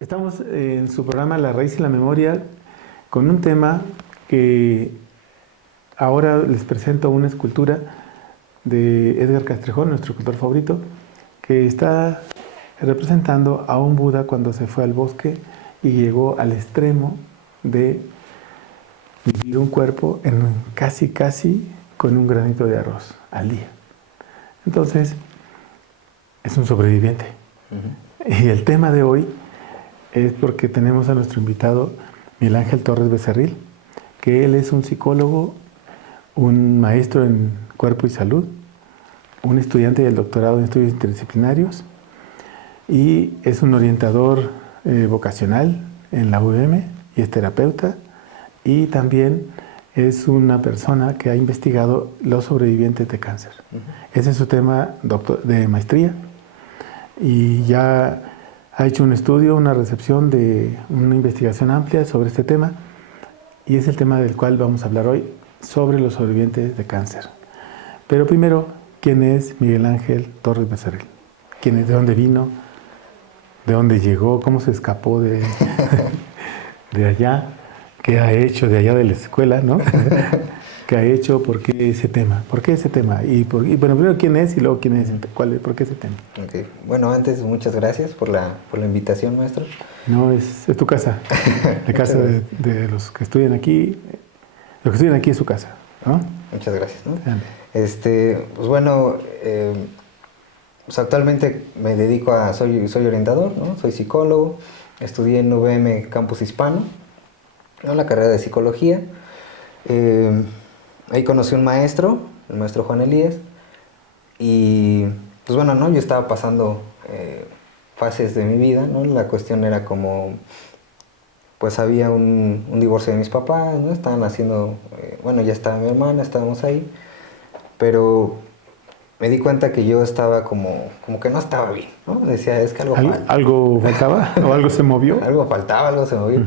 Estamos en su programa La Raíz y la Memoria con un tema que ahora les presento una escultura de Edgar Castrejón, nuestro escultor favorito, que está representando a un Buda cuando se fue al bosque y llegó al extremo de vivir un cuerpo en casi con un granito de arroz al día. Entonces, es un sobreviviente. Y el tema de hoy es porque tenemos a nuestro invitado Miguel Ángel Torres Becerril, que él es un psicólogo, un maestro en cuerpo y salud, un estudiante del doctorado en estudios interdisciplinarios y es un orientador vocacional en la UVM y es terapeuta y también es una persona que ha investigado los sobrevivientes de cáncer. Ese es su tema de maestría y ya ha hecho un estudio, una recepción de una investigación amplia sobre este tema y es el tema del cual vamos a hablar hoy, sobre los sobrevivientes de cáncer. Pero primero, ¿quién es Miguel Ángel Torres Becerril? ¿Quién es? ¿De dónde vino? ¿De dónde llegó? ¿Cómo se escapó de allá? ¿Qué ha hecho de allá de la escuela, no? ¿Qué ha hecho? ¿Por qué ese tema? ¿Por qué ese tema? Y bueno, primero, ¿quién es? Y luego, ¿quién es? ¿Por qué ese tema? Okay. Bueno, antes, muchas gracias por la invitación, maestro. No, es tu casa. La casa de los que estudian aquí. Los que estudian aquí es su casa, ¿no? Muchas gracias, ¿no? Pues bueno, pues actualmente me dedico a... Soy orientador, ¿no? Soy psicólogo. Estudié en UVM Campus Hispano, ¿no? La carrera de psicología. Ahí conocí un maestro, el maestro Juan Elías. Y pues bueno, ¿no? Yo estaba pasando fases de mi vida, ¿no? La cuestión era como... Pues había un divorcio de mis papás, ¿no? Estaban haciendo... bueno, ya estaba mi hermana, estábamos ahí. Pero me di cuenta que yo estaba como que no estaba bien, ¿no? Decía, es que algo falta. ¿Algo faltaba? ¿O algo se movió? Algo faltaba, algo se movió.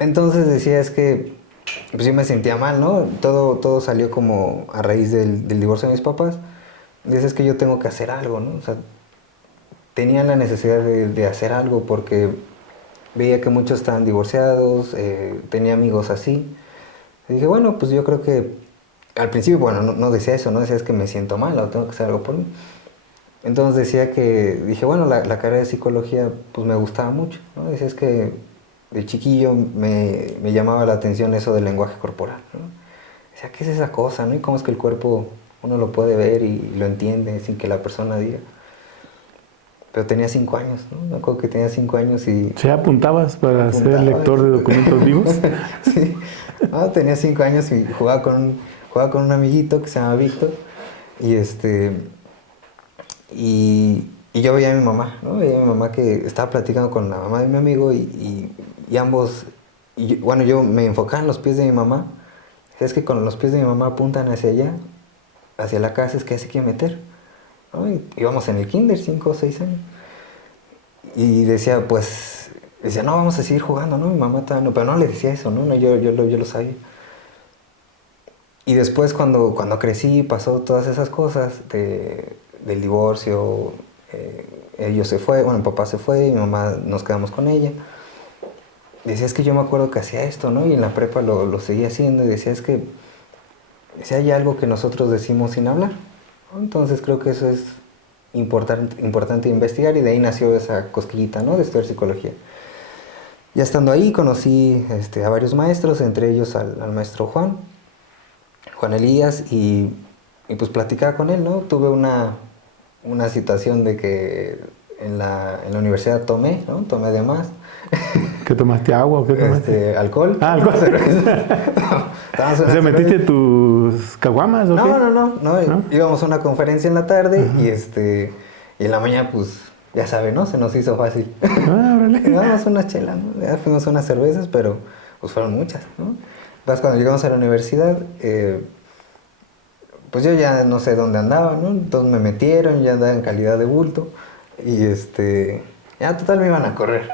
Entonces decía, es que... Pues yo me sentía mal, ¿no? Todo salió como a raíz del divorcio de mis papás. Decía, es que yo tengo que hacer algo, ¿no? O sea, tenía la necesidad de hacer algo porque veía que muchos estaban divorciados, tenía amigos así. Y dije, bueno, pues yo creo que al principio, bueno, no decía eso, no decía es que me siento mal o tengo que hacer algo por mí. Entonces dije, bueno, la carrera de psicología pues me gustaba mucho, ¿no? Decía es que de chiquillo me llamaba la atención eso del lenguaje corporal, ¿no? Decía, ¿qué es esa cosa, no? Y cómo es que el cuerpo uno lo puede ver y lo entiende sin que la persona diga. Pero tenía 5 años, ¿no? Me acuerdo que tenía 5 años y... ¿Se apuntabas para ser lector de documentos vivos? Sí. No, tenía 5 años y jugaba con un amiguito que se llama Víctor. Y yo veía a mi mamá, ¿no? Veía a mi mamá que estaba platicando con la mamá de mi amigo y ambos... bueno, yo me enfocaba en los pies de mi mamá. Es que con los pies de mi mamá apuntan hacia allá, hacia la casa, es que se quiere meter, ¿no? Y íbamos en el kinder, 5 o 6 años. Y decía, no, vamos a seguir jugando, ¿no? Mi mamá estaba... No, pero no le decía eso, ¿no? Yo lo sabía. Y después cuando crecí, pasó todas esas cosas del divorcio, ellos se fue, bueno, mi papá se fue, mi mamá nos quedamos con ella. Decía, es que yo me acuerdo que hacía esto, ¿no? Y en la prepa lo seguía haciendo y decía, hay algo que nosotros decimos sin hablar, ¿no? Entonces creo que eso es importante investigar y de ahí nació esa cosquillita, ¿no? De estudiar psicología. Ya estando ahí conocí a varios maestros, entre ellos al maestro Juan Elías y pues platicaba con él, ¿no? Tuve una situación de que en la universidad tomé de más. ¿Qué tomaste, agua o qué tomaste? Alcohol. Ah, alcohol. ¿O sea, metiste tus caguamas o qué? No. Íbamos a una conferencia en la tarde y en la mañana pues ya sabe, ¿no? Se nos hizo fácil. Órale. Íbamos unas chelas, ¿no? Ya fuimos unas cervezas, pero pues fueron muchas, ¿no? Entonces cuando llegamos a la universidad, pues yo ya no sé dónde andaba, ¿no? Entonces me metieron, ya andaba en calidad de bulto y ya total me iban a correr.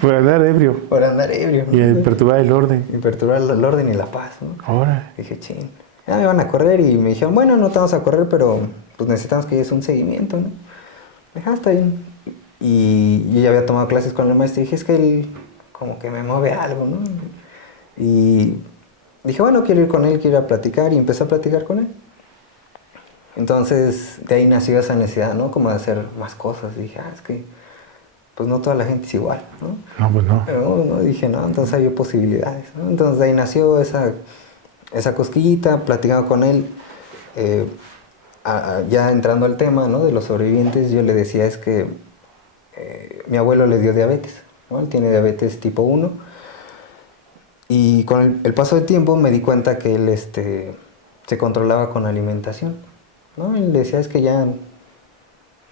Por andar ebrio. Por andar ebrio, ¿no? Y perturbar el orden. Y perturbar el orden y la paz, ¿no? Ahora. Dije, ching. Ya me iban a correr y me dijeron, bueno, no te vamos a correr, pero pues necesitamos que des un seguimiento, ¿no? Dije, está bien. Y yo ya había tomado clases con el maestro y dije, es que él como que me mueve algo, ¿no? Y dije, bueno, quiero ir con él, quiero ir a platicar, y empecé a platicar con él. Entonces, de ahí nació esa necesidad, ¿no? Como de hacer más cosas. Y dije, es que pues no toda la gente es igual, ¿no? No, pues no. Pero no, dije, no, entonces hay posibilidades, ¿no? Entonces de ahí nació esa cosquillita, platicando con él, ya entrando al tema, ¿no? De los sobrevivientes, yo le decía, es que mi abuelo le dio diabetes, ¿no? Él tiene diabetes tipo 1, y con el paso del tiempo me di cuenta que él se controlaba con alimentación, ¿no? Él decía, es que ya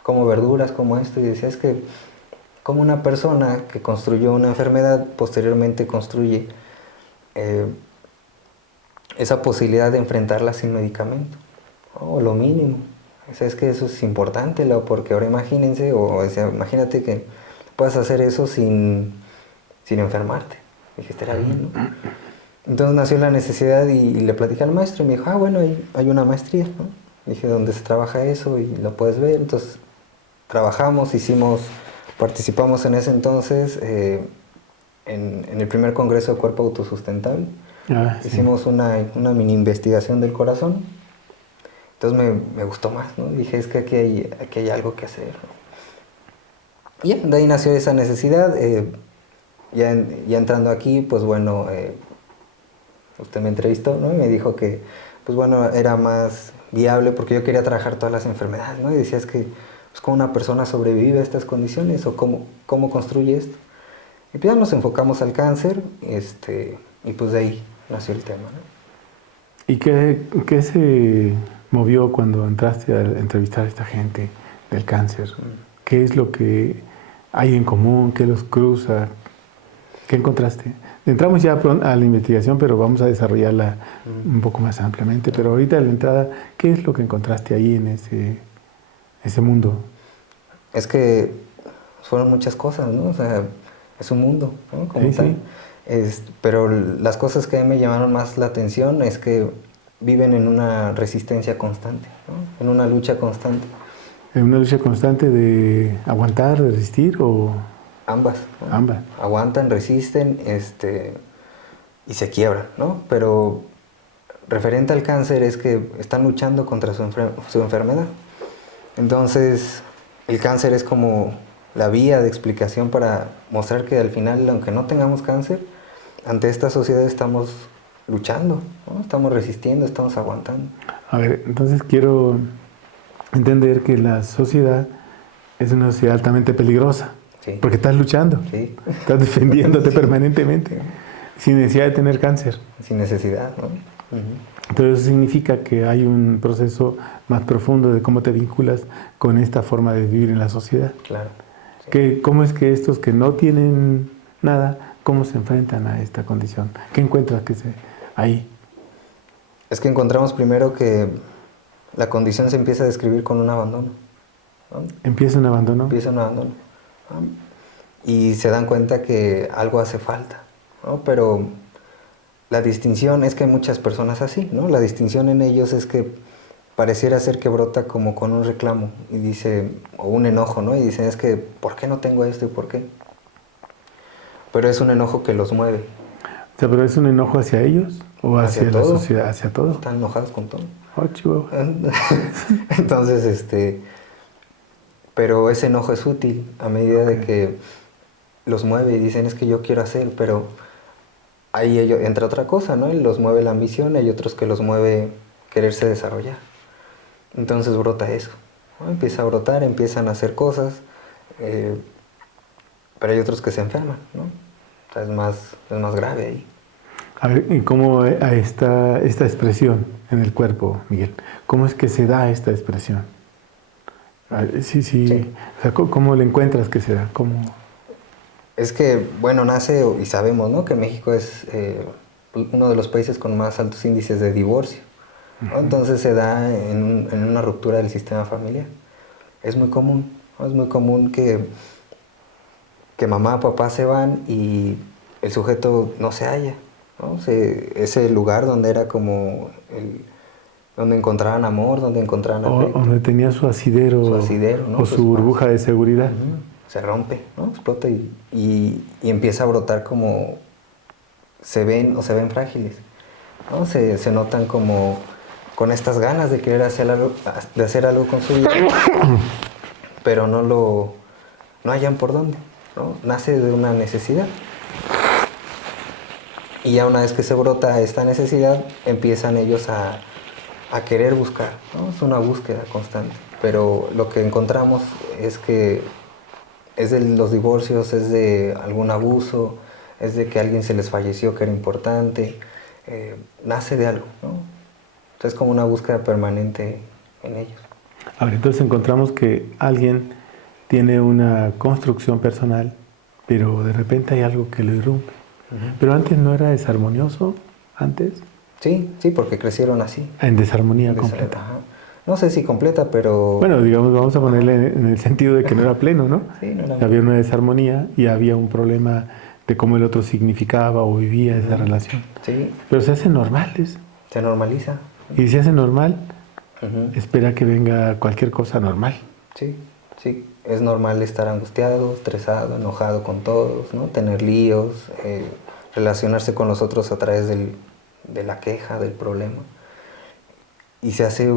como verduras, como esto, y decía, es que como una persona que construyó una enfermedad, posteriormente construye esa posibilidad de enfrentarla sin medicamento, ¿no? O lo mínimo. O sea, es que eso es importante, porque ahora imagínense, imagínate que puedas hacer eso sin enfermarte. Dije, estaría bien, ¿no? Entonces nació la necesidad y le platicé al maestro y me dijo, bueno, hay una maestría, ¿no? Dije, ¿dónde se trabaja eso? Y lo puedes ver. Entonces trabajamos, participamos en ese entonces en el primer congreso de cuerpo autosustentable. Sí. Hicimos una mini investigación del corazón. Entonces me gustó más, ¿no? Dije, es que aquí hay algo que hacer, ¿no? Y de ahí nació esa necesidad. Ya entrando aquí, pues bueno, usted me entrevistó, ¿no? Y me dijo que, pues bueno, era más viable porque yo quería trabajar todas las enfermedades, ¿no? Y decía, es que, pues cómo una persona sobrevive a estas condiciones o cómo construye esto. Y pues ya nos enfocamos al cáncer, y pues de ahí nació el tema, ¿no? ¿Y qué se movió cuando entraste a entrevistar a esta gente del cáncer? ¿Qué es lo que hay en común? ¿Qué los cruza? ¿Qué encontraste? Entramos ya a la investigación, pero vamos a desarrollarla un poco más ampliamente. Pero ahorita en la entrada, ¿qué es lo que encontraste ahí en ese mundo? Es que fueron muchas cosas, ¿no? O sea, es un mundo, ¿no? Como Sí, tal. sí. Pero las cosas que a mí me llamaron más la atención es que viven en una resistencia constante, ¿no? En una lucha constante. ¿En una lucha constante de aguantar, de resistir o...? Ambas, ¿no? Ambas. Aguantan, resisten, y se quiebran, ¿no? Pero referente al cáncer es que están luchando contra su enfermedad. Entonces, el cáncer es como la vía de explicación para mostrar que al final, aunque no tengamos cáncer, ante esta sociedad estamos luchando, ¿no? Estamos resistiendo, estamos aguantando. A ver, entonces quiero entender que la sociedad es una sociedad altamente peligrosa. Sí. Porque estás luchando, Sí. Estás defendiéndote Sí. permanentemente, sin necesidad de tener cáncer. Sin necesidad, ¿no? Entonces eso significa que hay un proceso más profundo de cómo te vinculas con esta forma de vivir en la sociedad. Claro. Sí. ¿Cómo es que estos que no tienen nada, cómo se enfrentan a esta condición? ¿Qué encuentras ahí? Es que encontramos primero que la condición se empieza a describir con un abandono, ¿no? ¿Empieza un abandono? Empieza un abandono, ¿no? Y se dan cuenta que algo hace falta, ¿no? Pero la distinción es que hay muchas personas así, ¿no? La distinción en ellos es que pareciera ser que brota como con un reclamo y dice, o un enojo, ¿no? Y dicen, es que, ¿por qué no tengo esto y por qué? Pero es un enojo que los mueve. O sea, ¿pero es un enojo hacia ellos o hacia la sociedad? ¿Hacia todo? Están enojados con todo. Oh, chihuahua. Entonces, pero ese enojo es útil a medida de que los mueve y dicen, es que yo quiero hacer, pero ahí entra otra cosa, ¿no? Y los mueve la ambición, hay otros que los mueve quererse desarrollar. Entonces brota eso, ¿no? Empieza a brotar, empiezan a hacer cosas, pero hay otros que se enferman, ¿no? O sea, es más grave ahí. A ver, ¿y cómo está esta expresión en el cuerpo, Miguel? ¿Cómo es que se da esta expresión? Sí. O sea, ¿cómo le encuentras que se da? ¿Cómo? Es que, bueno, nace, y sabemos, ¿no? Que México es uno de los países con más altos índices de divorcio, ¿no? Entonces se da en una ruptura del sistema familiar. Es muy común, ¿no? Es muy común que mamá, papá se van y el sujeto no se halla, ¿no? Ese lugar donde era como donde encontraban amor, donde encontraban afecto. Donde tenía su asidero, ¿no? o su burbuja de seguridad. se rompe, ¿no? Explota y empieza a brotar como se ven frágiles, ¿no? Se notan como con estas ganas de querer hacer algo con su vida, pero no hallan por dónde, ¿no? Nace de una necesidad. Y ya una vez que se brota esta necesidad, empiezan ellos a querer buscar, ¿no? Es una búsqueda constante. Pero lo que encontramos es que es de los divorcios, es de algún abuso, es de que a alguien se les falleció que era importante, nace de algo, ¿no? Entonces es como una búsqueda permanente en ellos. A ver, entonces encontramos que alguien tiene una construcción personal, pero de repente hay algo que lo irrumpe. Pero antes no era desarmonioso, antes. Sí, porque crecieron así. En desarmonía completa. Ajá. No sé si completa, pero... Bueno, digamos, vamos a ponerle en el sentido de que no era pleno, ¿no? Sí, no era había una desarmonía y había un problema de cómo el otro significaba o vivía esa relación. Sí. Pero se hace normales. Se normaliza. Y si se hace normal, espera que venga cualquier cosa normal. Sí. Es normal estar angustiado, estresado, enojado con todos, ¿no? Tener líos, relacionarse con los otros a través de la queja, del problema. Y se hace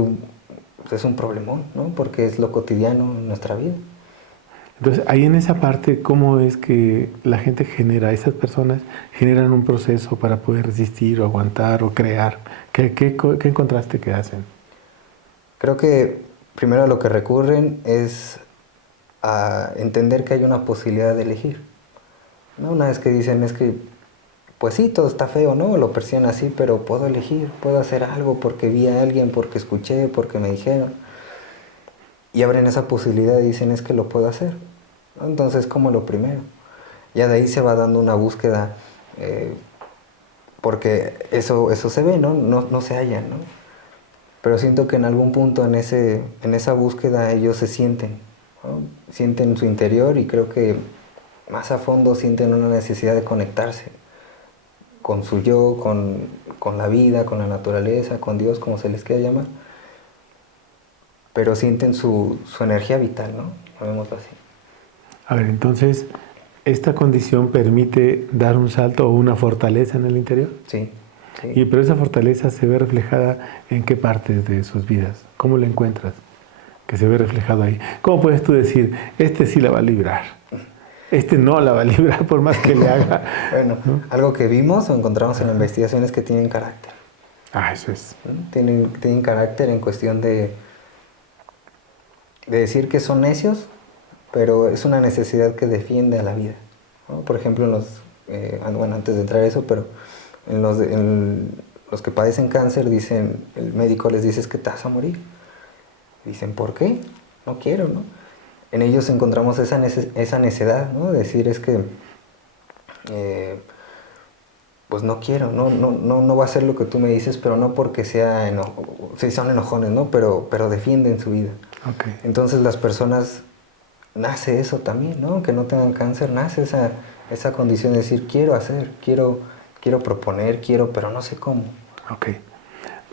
es un problemón, ¿no? Porque es lo cotidiano en nuestra vida. Entonces, ahí en esa parte, ¿cómo es que la gente esas personas generan un proceso para poder resistir o aguantar o crear? ¿Qué encontraste que hacen? Creo que primero a lo que recurren es a entender que hay una posibilidad de elegir, ¿no? Una vez que dicen es que, pues sí, todo está feo, ¿no? Lo perciben así, pero puedo elegir, puedo hacer algo porque vi a alguien, porque escuché, porque me dijeron. Y abren esa posibilidad y dicen es que lo puedo hacer, ¿no? Entonces como lo primero. Ya de ahí se va dando una búsqueda, porque eso se ve, ¿no? No se hallan, ¿no? Pero siento que en algún punto en esa búsqueda ellos se sienten, ¿no? Sienten su interior y creo que más a fondo sienten una necesidad de conectarse con su yo, con la vida, con la naturaleza, con Dios, como se les quiera llamar. Pero sienten su energía vital, ¿no? Llamémoslo así. A ver, entonces, ¿esta condición permite dar un salto o una fortaleza en el interior? Sí. Pero esa fortaleza se ve reflejada en qué partes de sus vidas. ¿Cómo la encuentras? Que se ve reflejado ahí. ¿Cómo puedes tú decir, este sí la va a librar? Este no la va a librar por más que le haga. Bueno, ¿no? Algo que vimos o encontramos en la investigación es que tienen carácter. Eso es. Tienen carácter en cuestión de decir que son necios, pero es una necesidad que defiende a la vida, ¿no? Por ejemplo, antes de entrar a eso, pero en los que padecen cáncer, dicen, el médico les dice es que te vas a morir. Dicen, ¿por qué? No quiero, ¿no? En ellos encontramos esa necedad, ¿no? De decir es que, pues no quiero, no va a hacer lo que tú me dices, pero no porque son enojones, ¿no? Pero defienden su vida. Okay. Entonces las personas, nace eso también, ¿no? Aunque no tengan cáncer, nace esa condición de decir, quiero hacer, quiero proponer, pero no sé cómo. Ok.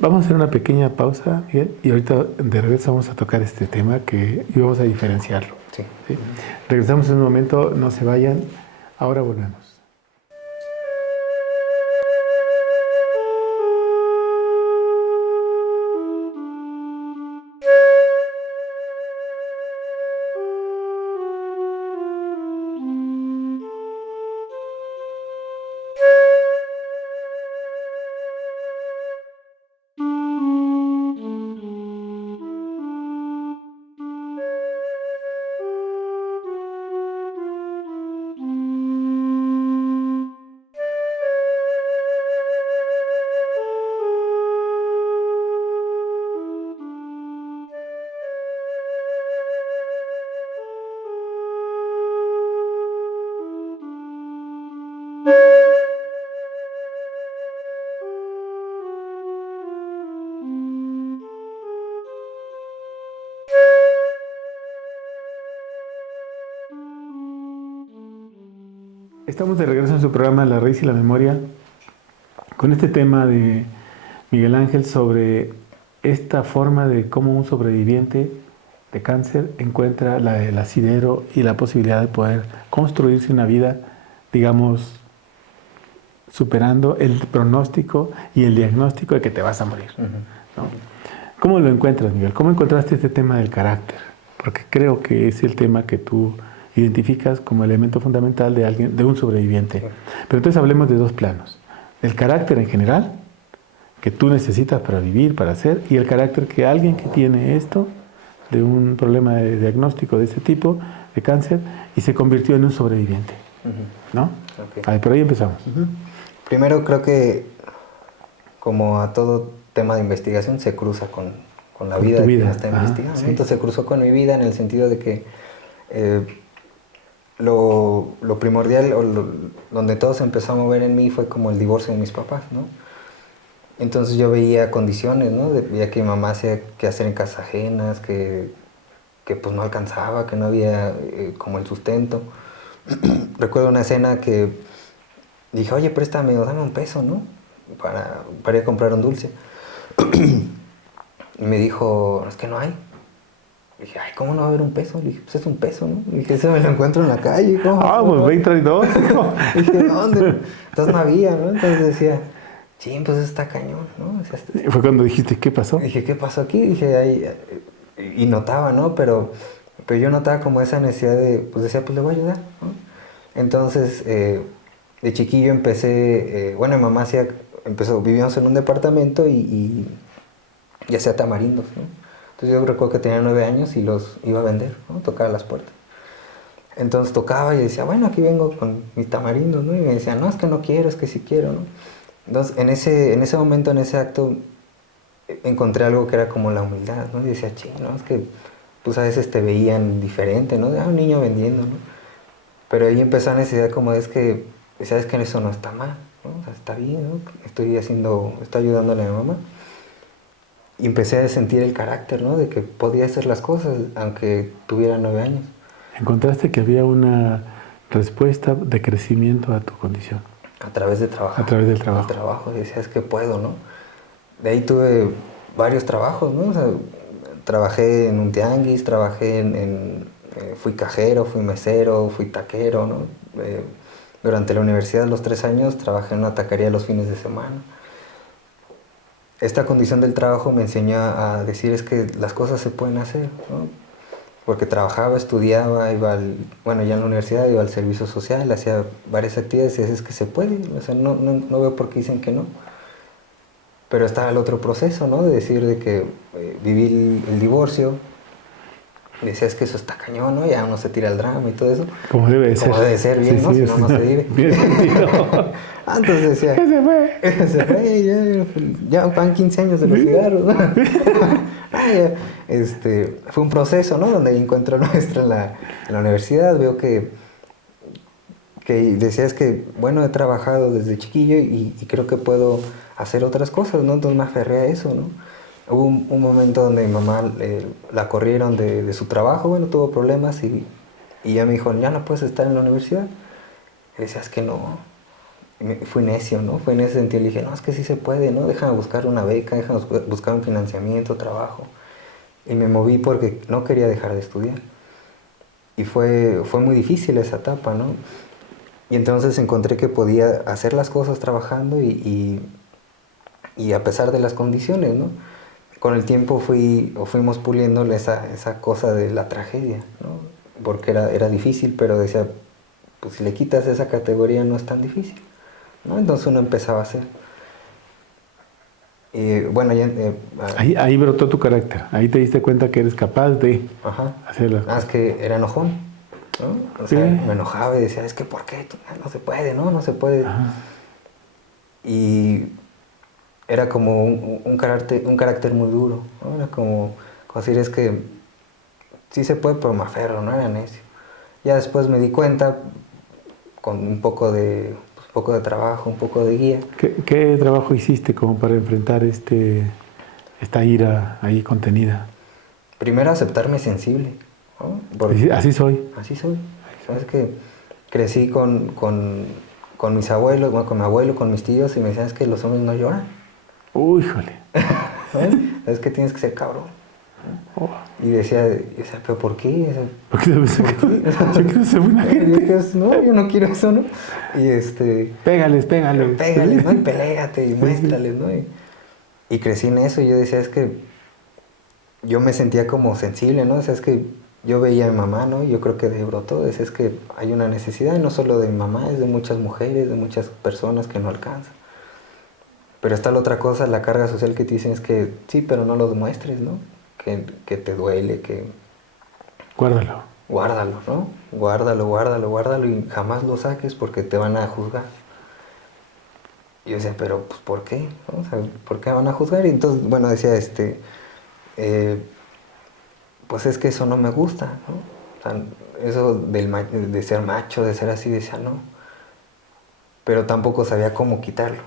Vamos a hacer una pequeña pausa, Miguel, y ahorita de regreso vamos a tocar este tema y vamos a diferenciarlo. Sí. Regresamos en un momento, no se vayan, ahora volvemos. Estamos de regreso en su programa La Raíz y la Memoria con este tema de Miguel Ángel sobre esta forma de cómo un sobreviviente de cáncer encuentra el asidero y la posibilidad de poder construirse una vida, digamos, superando el pronóstico y el diagnóstico de que te vas a morir, ¿no? ¿Cómo lo encuentras, Miguel? ¿Cómo encontraste este tema del carácter? Porque creo que es el tema que tú identificas como elemento fundamental de alguien, de un sobreviviente. Pero entonces hablemos de dos planos: el carácter en general, que tú necesitas para vivir, para ser, y el carácter que alguien que tiene esto, de un problema de diagnóstico de ese tipo, de cáncer, y se convirtió en un sobreviviente, ¿no? Okay. A ver, por ahí empezamos. Primero creo que, como a todo tema de investigación, se cruza con la vida de quien está investigando. Sí. Entonces se cruzó con mi vida en el sentido de que lo primordial, donde todo se empezó a mover en mí, fue como el divorcio de mis papás, ¿no? Entonces yo veía condiciones, ¿no? Veía que mi mamá hacía que hacer en casas ajenas, que pues no alcanzaba, que no había como el sustento. Recuerdo una escena que dije, oye, préstame o dame $1, ¿no? Para ir a comprar un dulce. Y me dijo, es que no hay. Le dije, ay, ¿cómo no va a haber $1? Le dije, pues es $1, ¿no? Le dije, ese me lo encuentro en la calle. ¿Cómo? Pues 2032. Le dije, ¿dónde? Entonces no había, ¿no? Entonces decía, sí, pues eso está cañón, ¿no? O sea, Fue cuando dijiste, ¿qué pasó? Dije, ¿qué pasó aquí? Dije, ahí, y notaba, ¿no? Pero yo notaba como esa necesidad de, pues decía, pues le voy a ayudar, ¿no? Entonces, de chiquillo empecé, bueno, mi mamá vivíamos en un departamento y hacía tamarindos, ¿no? Entonces yo recuerdo que tenía 9 años y los iba a vender, ¿no? Tocaba las puertas. Entonces tocaba y decía, bueno, aquí vengo con mis tamarindos, ¿no? Y me decía, no, es que no quiero, es que sí quiero, ¿no? Entonces, en ese momento, en ese acto, encontré algo que era como la humildad, ¿no? Y decía, ¿no? Es que pues a veces te veían diferente, ¿no? Un niño vendiendo, ¿no? Pero ahí empezó la necesidad como es que, sabes que eso no está mal, ¿no? O sea, está bien, ¿no? Estoy ayudándole a mi mamá. Y empecé a sentir el carácter, ¿no? De que podía hacer las cosas, aunque tuviera 9 años. Encontraste que había una respuesta de crecimiento a tu condición. A través de trabajo. A través del trabajo. El trabajo, y decías que puedo, ¿no? De ahí tuve varios trabajos, ¿no? O sea, trabajé en un tianguis, fui cajero, fui mesero, fui taquero, ¿no? Durante la universidad, los 3 años, trabajé en una taquería los fines de semana. Esta condición del trabajo me enseñó a decir es que las cosas se pueden hacer, ¿no? Porque trabajaba, estudiaba, ya en la universidad iba al servicio social, hacía varias actividades y es que se puede, o sea, no veo por qué dicen que no. Pero estaba el otro proceso, ¿no? De decir de que viví el divorcio, decías que eso está cañón, ¿no? Ya uno se tira al drama y todo eso. Como debe de ser. Como debe ser, bien, sí, ¿no? Sí, si no, no se vive. Bien sentido. Entonces decía... ¿Qué se fue? Se fue, ya van 15 años de los cigarros, ¿no? Fue un proceso, ¿no? Donde encuentro maestra en la universidad, veo que decías que, bueno, he trabajado desde chiquillo y creo que puedo hacer otras cosas, ¿no? Entonces me aferré a eso, ¿no? Hubo un momento donde mi mamá la corrieron de su trabajo, bueno, tuvo problemas y ya me dijo, ya no puedes estar en la universidad. Y decías que no. Fui necio, ¿no? Fue en ese sentido, le dije, no, es que sí se puede, ¿no? Déjame buscar una beca, déjame buscar un financiamiento, trabajo. Y me moví porque no quería dejar de estudiar. Y fue muy difícil esa etapa, ¿no? Y entonces encontré que podía hacer las cosas trabajando y a pesar de las condiciones, ¿no? Con el tiempo fuimos puliendo esa cosa de la tragedia, ¿no? Porque era difícil, pero decía, pues si le quitas esa categoría no es tan difícil, ¿no? Entonces uno empezaba a hacer. Bueno, ya... ahí brotó tu carácter, ahí te diste cuenta que eres capaz de hacerlo. Es que era enojón, ¿no? O sea, me enojaba y decía, es que ¿por qué? No se puede, ¿no? No se puede. Ajá. Y era como un carácter muy duro, ¿no? Era como decir, es que sí se puede, pero me aferro, no era necio. Ya después me di cuenta, con un poco de trabajo, un poco de guía. ¿Qué trabajo hiciste como para enfrentar esta ira ahí contenida? Primero aceptarme sensible, ¿no? Así soy. Así soy. Sabes que crecí con mis abuelos, bueno, con mi abuelo, con mis tíos, y me decían, es que los hombres no lloran. Uy, híjole. Es que tienes que ser cabrón. Oh. Y decía, ¿pero por qué? ¿Por qué? Yo quiero ser buena gente. No, yo no quiero eso, ¿no? Y Pégales. pégales, ¿no? Y peléate y muéstrales, ¿no? Y crecí en eso y yo decía, es que yo me sentía como sensible, ¿no? O sea, es que yo veía a mi mamá, ¿no? Yo creo que de ahí brotó, decía, es que hay una necesidad, no solo de mi mamá, es de muchas mujeres, de muchas personas que no alcanzan. Pero está la otra cosa, la carga social que te dicen es que sí, pero no lo demuestres, ¿no? Que te duele, que... Guárdalo. Guárdalo, ¿no? Guárdalo y jamás lo saques porque te van a juzgar. Y yo decía, pero pues ¿por qué? ¿No? O sea, ¿por qué van a juzgar? Y entonces, bueno, decía, pues es que eso no me gusta, ¿no? O sea, eso de ser macho, de ser así, decía, no. Pero tampoco sabía cómo quitarlo,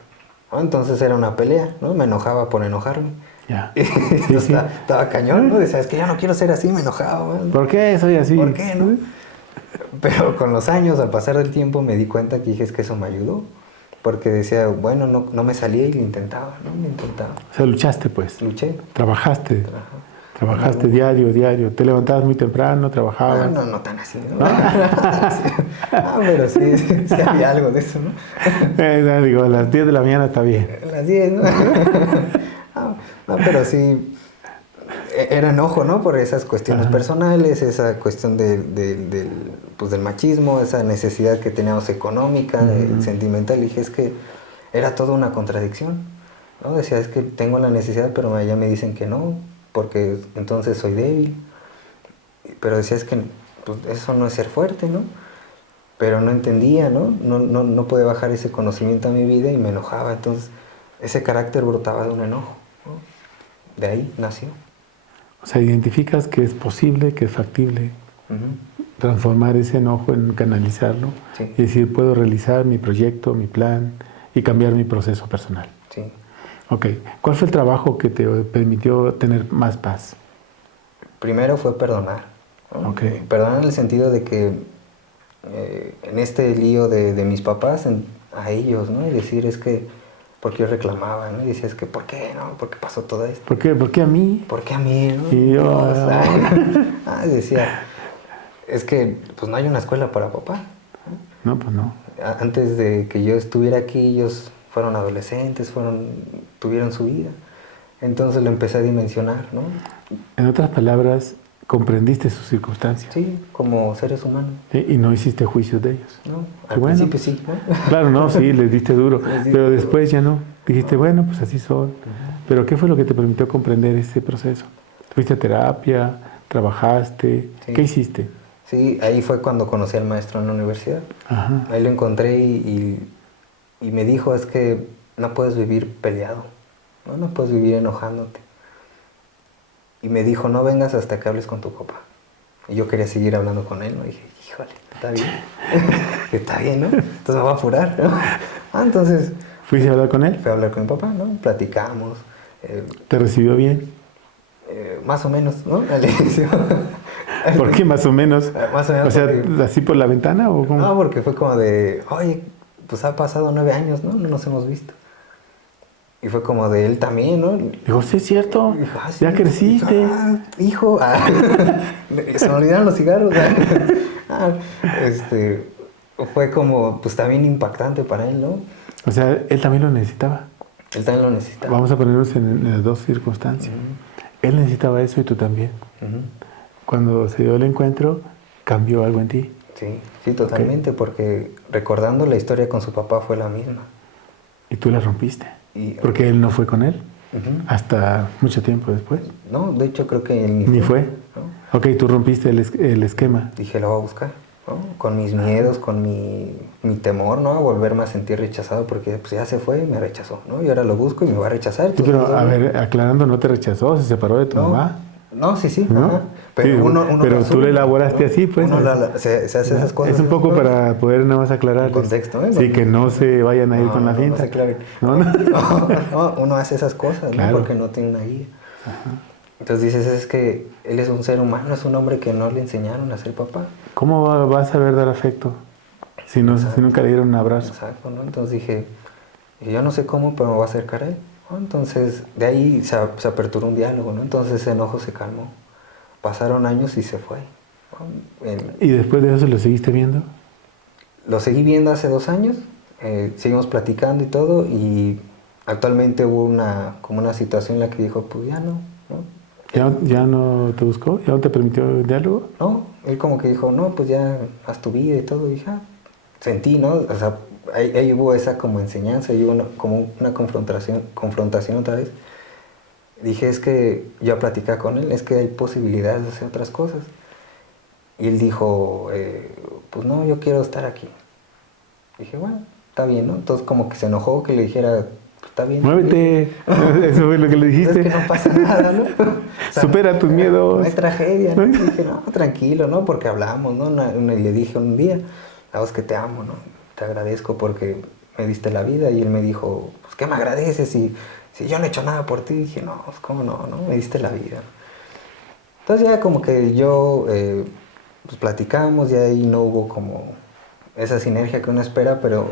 ¿no? Entonces era una pelea, ¿no? Me enojaba por enojarme. Ya. Sí, estaba cañón, ¿no? Decía, es que ya no quiero ser así, me enojaba, ¿no? ¿Por qué soy así? ¿Por qué, no? Pero con los años, al pasar del tiempo, me di cuenta que dije, es que eso me ayudó. Porque decía, bueno, no me salía y lo intentaba, ¿no? Lo intentaba. O sea, luchaste pues. Luché. Trabajaste. Trabajaste diario. Te levantabas muy temprano, trabajabas. No tan así, ¿no? Pero sí había algo de eso, ¿no? Digo, a las 10 de la mañana está bien. A las 10, ¿no? No, pero sí, era enojo, ¿no? Por esas cuestiones personales, esa cuestión pues del machismo, esa necesidad que teníamos económica, sentimental. Y dije, es que era toda una contradicción, ¿no? Decía, es que tengo la necesidad, pero allá me dicen que no, porque entonces soy débil. Pero decía, es que pues, eso no es ser fuerte, ¿no? Pero no entendía, ¿no? No podía bajar ese conocimiento a mi vida y me enojaba. Entonces, ese carácter brotaba de un enojo, ¿no? De ahí nació. O sea, identificas que es posible, que es factible transformar ese enojo en canalizarlo. Sí. Y decir, puedo realizar mi proyecto, mi plan y cambiar mi proceso personal. Sí. Ok. ¿Cuál fue el trabajo que te permitió tener más paz? Primero fue perdonar, ¿no? Okay. Perdonar en el sentido de que en este lío de mis papás, a ellos, ¿no? Y decir, es que, porque yo reclamaba, ¿no? Y decía, es que, ¿por qué, no? ¿Por qué pasó todo esto? ¿Por qué a mí? ¿Por qué a mí, no? Y yo... decía, es que, pues no hay una escuela para papá. No, pues no. Antes de que yo estuviera aquí, ellos fueron adolescentes, tuvieron su vida. Entonces lo empecé a dimensionar, ¿no? En otras palabras, comprendiste sus circunstancias. Sí, como seres humanos. Y no hiciste juicios de ellos. No, al principio sí, ¿no? Claro, no, sí, les diste duro. Pero después ya no. Dijiste, bueno, pues así son. Pero ¿qué fue lo que te permitió comprender ese proceso? ¿Fuiste a terapia? ¿Trabajaste? Sí. ¿Qué hiciste? Sí, ahí fue cuando conocí al maestro en la universidad. Ajá. Ahí lo encontré y me dijo, es que no puedes vivir peleado, no puedes vivir enojándote. Y me dijo, no vengas hasta que hables con tu papá. Y yo quería seguir hablando con él, ¿no? Y dije, híjole, está bien. Está bien, ¿no? Entonces me va a apurar, ¿no? Entonces... ¿Fuiste a hablar con él? Fui a hablar con mi papá, ¿no? Platicamos. ¿Te recibió bien? Más o menos, ¿no? Al inicio. ¿Por qué más o menos? Más o menos. O sea, porque... ¿así por la ventana o cómo? No, porque fue como de, oye, pues ha pasado 9 años, ¿no? No nos hemos visto. Y fue como de él también, ¿no? Dijo, sí, es cierto, dijo, sí, ya creciste. Hijo, se me olvidaron los cigarros. Fue como, pues también impactante para él, ¿no? O sea, él también lo necesitaba. Él también lo necesitaba. Vamos a ponernos en las dos circunstancias. Él necesitaba eso y tú también. Cuando se dio el encuentro, cambió algo en ti. Sí, totalmente, porque recordando la historia con su papá fue la misma. Y tú la rompiste. Porque él no fue con él hasta mucho tiempo después. No, de hecho creo que él ni fue. ¿No? Ok, tú rompiste el esquema. Dije, lo voy a buscar, ¿no? Con mis miedos, con mi temor, ¿no? A volverme a sentir rechazado porque pues ya se fue y me rechazó, ¿no? Y ahora lo busco y me va a rechazar. Sí, pero a ver, aclarando, no te rechazó, se separó de tu mamá. No, sí. ¿No? Ajá. Pero, sí, pero tú lo elaboraste así, pues. Se hace esas cosas. Es un poco para poder nada más aclarar. El contexto, ¿eh? Sí, que no se vayan a ir con la finta. No, uno hace esas cosas, claro. ¿no? Porque no tiene una guía. Ajá. Entonces dices, es que él es un ser humano, es un hombre que no le enseñaron a ser papá. ¿Cómo va a saber dar afecto si nunca le dieron un abrazo? Exacto, ¿no? Entonces dije, yo no sé cómo, pero me voy a acercar a él. ¿no? Entonces, de ahí se aperturó un diálogo, ¿no? Entonces ese enojo se calmó. Pasaron años y se fue, ¿no? ¿Y después de eso lo seguiste viendo? Lo seguí viendo hace 2 años, seguimos platicando y todo, y actualmente hubo como una situación en la que dijo, pues ya no, ¿no? ¿Ya no te buscó? ¿Ya no te permitió el diálogo? No, él como que dijo, no, pues ya haz tu vida y todo, y dije, sentí, ¿no? O sea, ahí hubo esa como enseñanza, ahí hubo como una confrontación otra vez. Dije, es que yo a platicar con él, es que hay posibilidades de hacer otras cosas. Y él dijo, pues no, yo quiero estar aquí. Dije, bueno, está bien, ¿no? Entonces como que se enojó que le dijera, pues, está bien. ¡Muévete! Eso fue lo que le dijiste. Es que no pasa nada, ¿no? O sea, Supera tus miedos. No hay tragedia, ¿no? Y dije, no, tranquilo, ¿no? Porque hablamos, ¿no? Y le dije un día, la voz que te amo, ¿no? Te agradezco porque me diste la vida. Y él me dijo, pues, ¿qué me agradeces si yo no he hecho nada por ti? Y dije, no, pues, ¿cómo no, no? Me diste la vida. Entonces ya como que yo, pues platicamos, y ahí no hubo como esa sinergia que uno espera, pero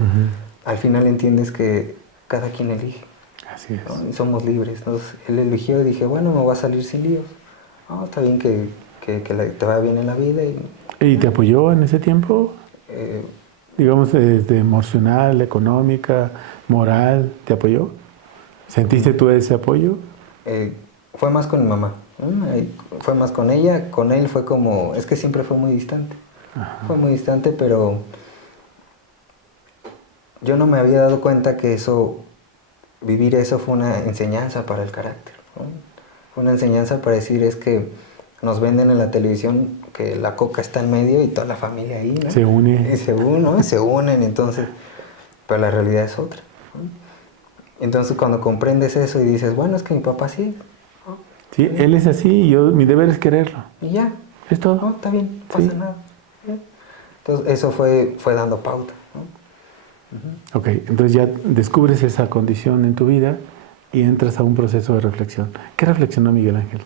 al final entiendes que cada quien elige. Así es. ¿No? Y somos libres. Entonces él eligió y dije, bueno, me voy a salir sin líos. No, está bien que te vaya bien en la vida. ¿Y te apoyó en ese tiempo? Eh, Digamos, desde emocional, económica, moral, ¿te apoyó? ¿Sentiste tú ese apoyo? fue más con mi mamá, ¿no? Fue más con ella. Con él fue como, es que siempre fue muy distante. Ajá. Fue muy distante, pero yo no me había dado cuenta que vivir eso fue una enseñanza para el carácter, ¿no? Fue una enseñanza para decir, es que nos venden en la televisión que la coca está en medio y toda la familia ahí, ¿no? Se une. Y se unen, entonces, pero la realidad es otra, ¿no? Entonces cuando comprendes eso y dices, bueno, es que mi papá sí, ¿no? Sí, él es así y mi deber es quererlo. Y ya, Es todo. no, está bien, no pasa Sí. nada. ¿Ya? Entonces eso fue dando pauta, ¿no? Ok, entonces ya descubres esa condición en tu vida y entras a un proceso de reflexión. ¿Qué reflexionó Miguel Ángel?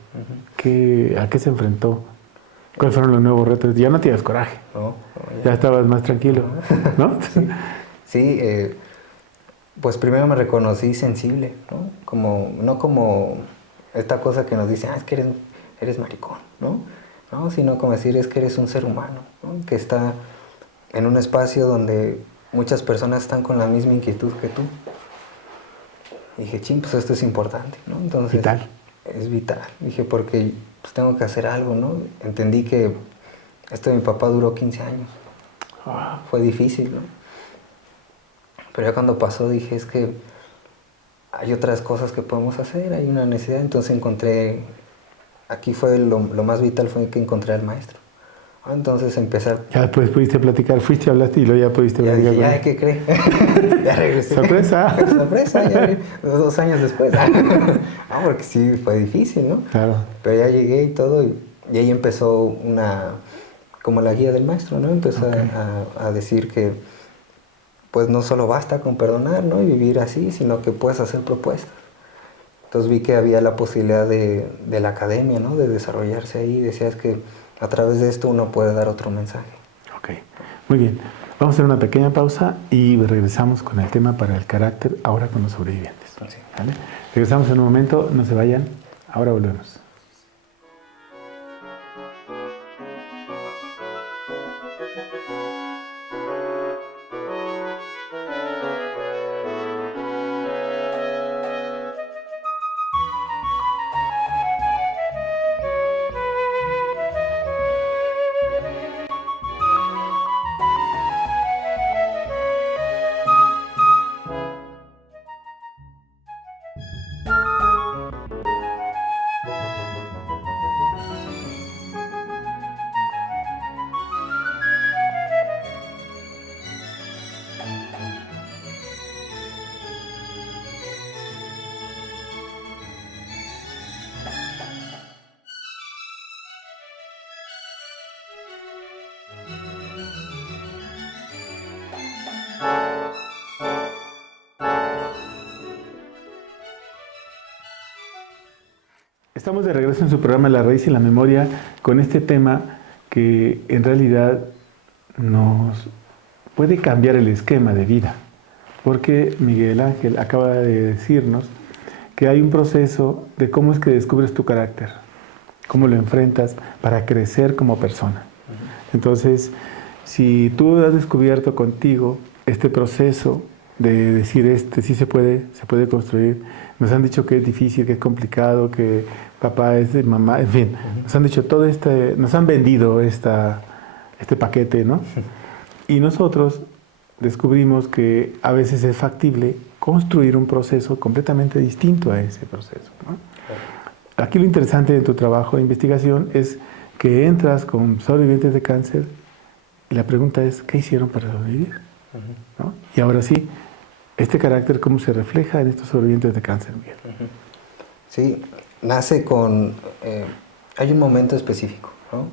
¿A qué se enfrentó? ¿Cuáles fueron los nuevos retos? Ya no tienes coraje, No, ya estabas más tranquilo, ¿no? Sí, pues primero me reconocí sensible, ¿no? No como esta cosa que nos dice, es que eres maricón, ¿no? No, sino como decir, es que eres un ser humano, ¿no? Que está en un espacio donde muchas personas están con la misma inquietud que tú. Y dije, ching, pues esto es importante, ¿no? Entonces, Vital. es vital. Dije, porque pues tengo que hacer algo, ¿no? Entendí que esto de mi papá duró 15 años. Fue difícil, ¿no? Pero ya cuando pasó dije, es que hay otras cosas que podemos hacer, hay una necesidad. Entonces aquí fue lo más vital fue que encontré al maestro. Entonces empezar. Ya después pudiste platicar, fuiste, hablaste y luego ya pudiste Ya platicar. dije, ya, ¿qué cree? Ya regresé. ¡Sorpresa! Sorpresa, ya 2 años después. No, porque sí fue difícil, ¿no? Claro. Pero ya llegué y todo, y ahí empezó como la guía del maestro, ¿no? Empezó a decir que pues no solo basta con perdonar, ¿no? Y vivir así, sino que puedes hacer propuestas. Entonces vi que había la posibilidad de la academia, ¿no? De desarrollarse ahí. Decías que a través de esto uno puede dar otro mensaje. Ok, muy bien. Vamos a hacer una pequeña pausa y regresamos con el tema para el carácter, ahora con los sobrevivientes. Sí. ¿Vale? Regresamos en un momento, no se vayan, ahora volvemos. Estamos de regreso en su programa La Raíz y la Memoria con este tema que en realidad nos puede cambiar el esquema de vida, porque Miguel Ángel acaba de decirnos que hay un proceso de cómo es que descubres tu carácter, cómo lo enfrentas para crecer como persona. Entonces, si tú has descubierto contigo este proceso de decir, sí se puede construir, nos han dicho que es difícil, que es complicado, que papá es de mamá, en fin, nos han dicho todo nos han vendido este paquete, ¿no? Y nosotros descubrimos que a veces es factible construir un proceso completamente distinto a ese proceso, ¿no? Aquí lo interesante de tu trabajo de investigación es que entras con sobrevivientes de cáncer y la pregunta es, ¿qué hicieron para sobrevivir? ¿No? Y ahora sí, este carácter, ¿cómo se refleja en estos sobrevivientes de cáncer, Miguel? Sí, nace con... hay un momento específico, ¿no?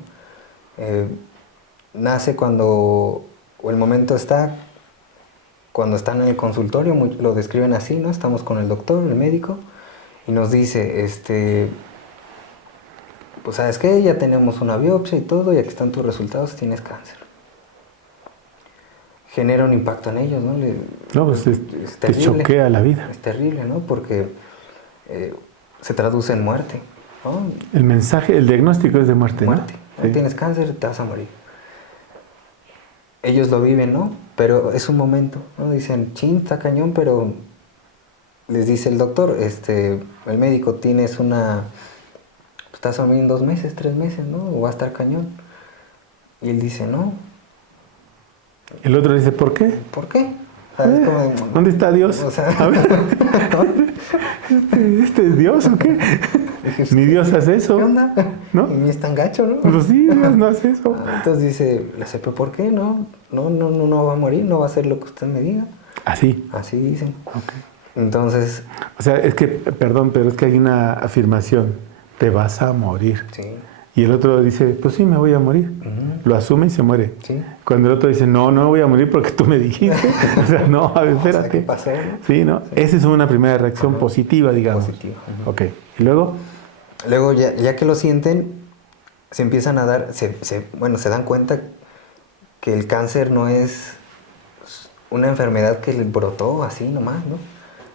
Nace cuando... o el momento está cuando están en el consultorio, lo describen así, ¿no? Estamos con el doctor, el médico, y nos dice, pues ¿sabes qué? Ya tenemos una biopsia y todo, y aquí están tus resultados, tienes cáncer. Genera un impacto en ellos, ¿no? No, pues es te choquea la vida. Es terrible, ¿no? Porque se traduce en muerte, ¿no? El mensaje, el diagnóstico es de muerte, ¿no? Muerte. Sí. Tienes cáncer, te vas a morir. Ellos lo viven, ¿no? Pero es un momento, ¿no? Dicen, chin, está cañón, pero les dice el doctor, el médico, tienes estás a dormir en 2 meses, 3 meses, ¿no? O va a estar cañón. Y él dice, no. El otro dice, ¿por qué? ¿Por qué? ¿Sabes? Como, ¿dónde está Dios? O sea, a ver, ¿este es Dios o qué? Ni Dios hace eso. ¿Qué onda? ¿No? Y ni es tan gacho, ¿no? Pues sí, Dios no hace eso. Entonces dice, ¿pero por qué? No va a morir, no va a hacer lo que usted me diga. Así. Así dicen. Okay. Entonces... O sea, es que, perdón, pero es que hay una afirmación, te vas a morir. Sí. Y el otro dice, pues sí, me voy a morir. Lo asume y se muere. Sí. Cuando el otro dice, no me voy a morir porque tú me dijiste. O sea, no, a ver, espérate. O sea, ¿qué pasó, no? Sí, ¿no? Sí. Esa es una primera reacción positiva, digamos. Positiva. Ok. ¿Y luego? Luego, ya que lo sienten, se empiezan a dar, se dan cuenta que el cáncer no es una enfermedad que les brotó así nomás, ¿no?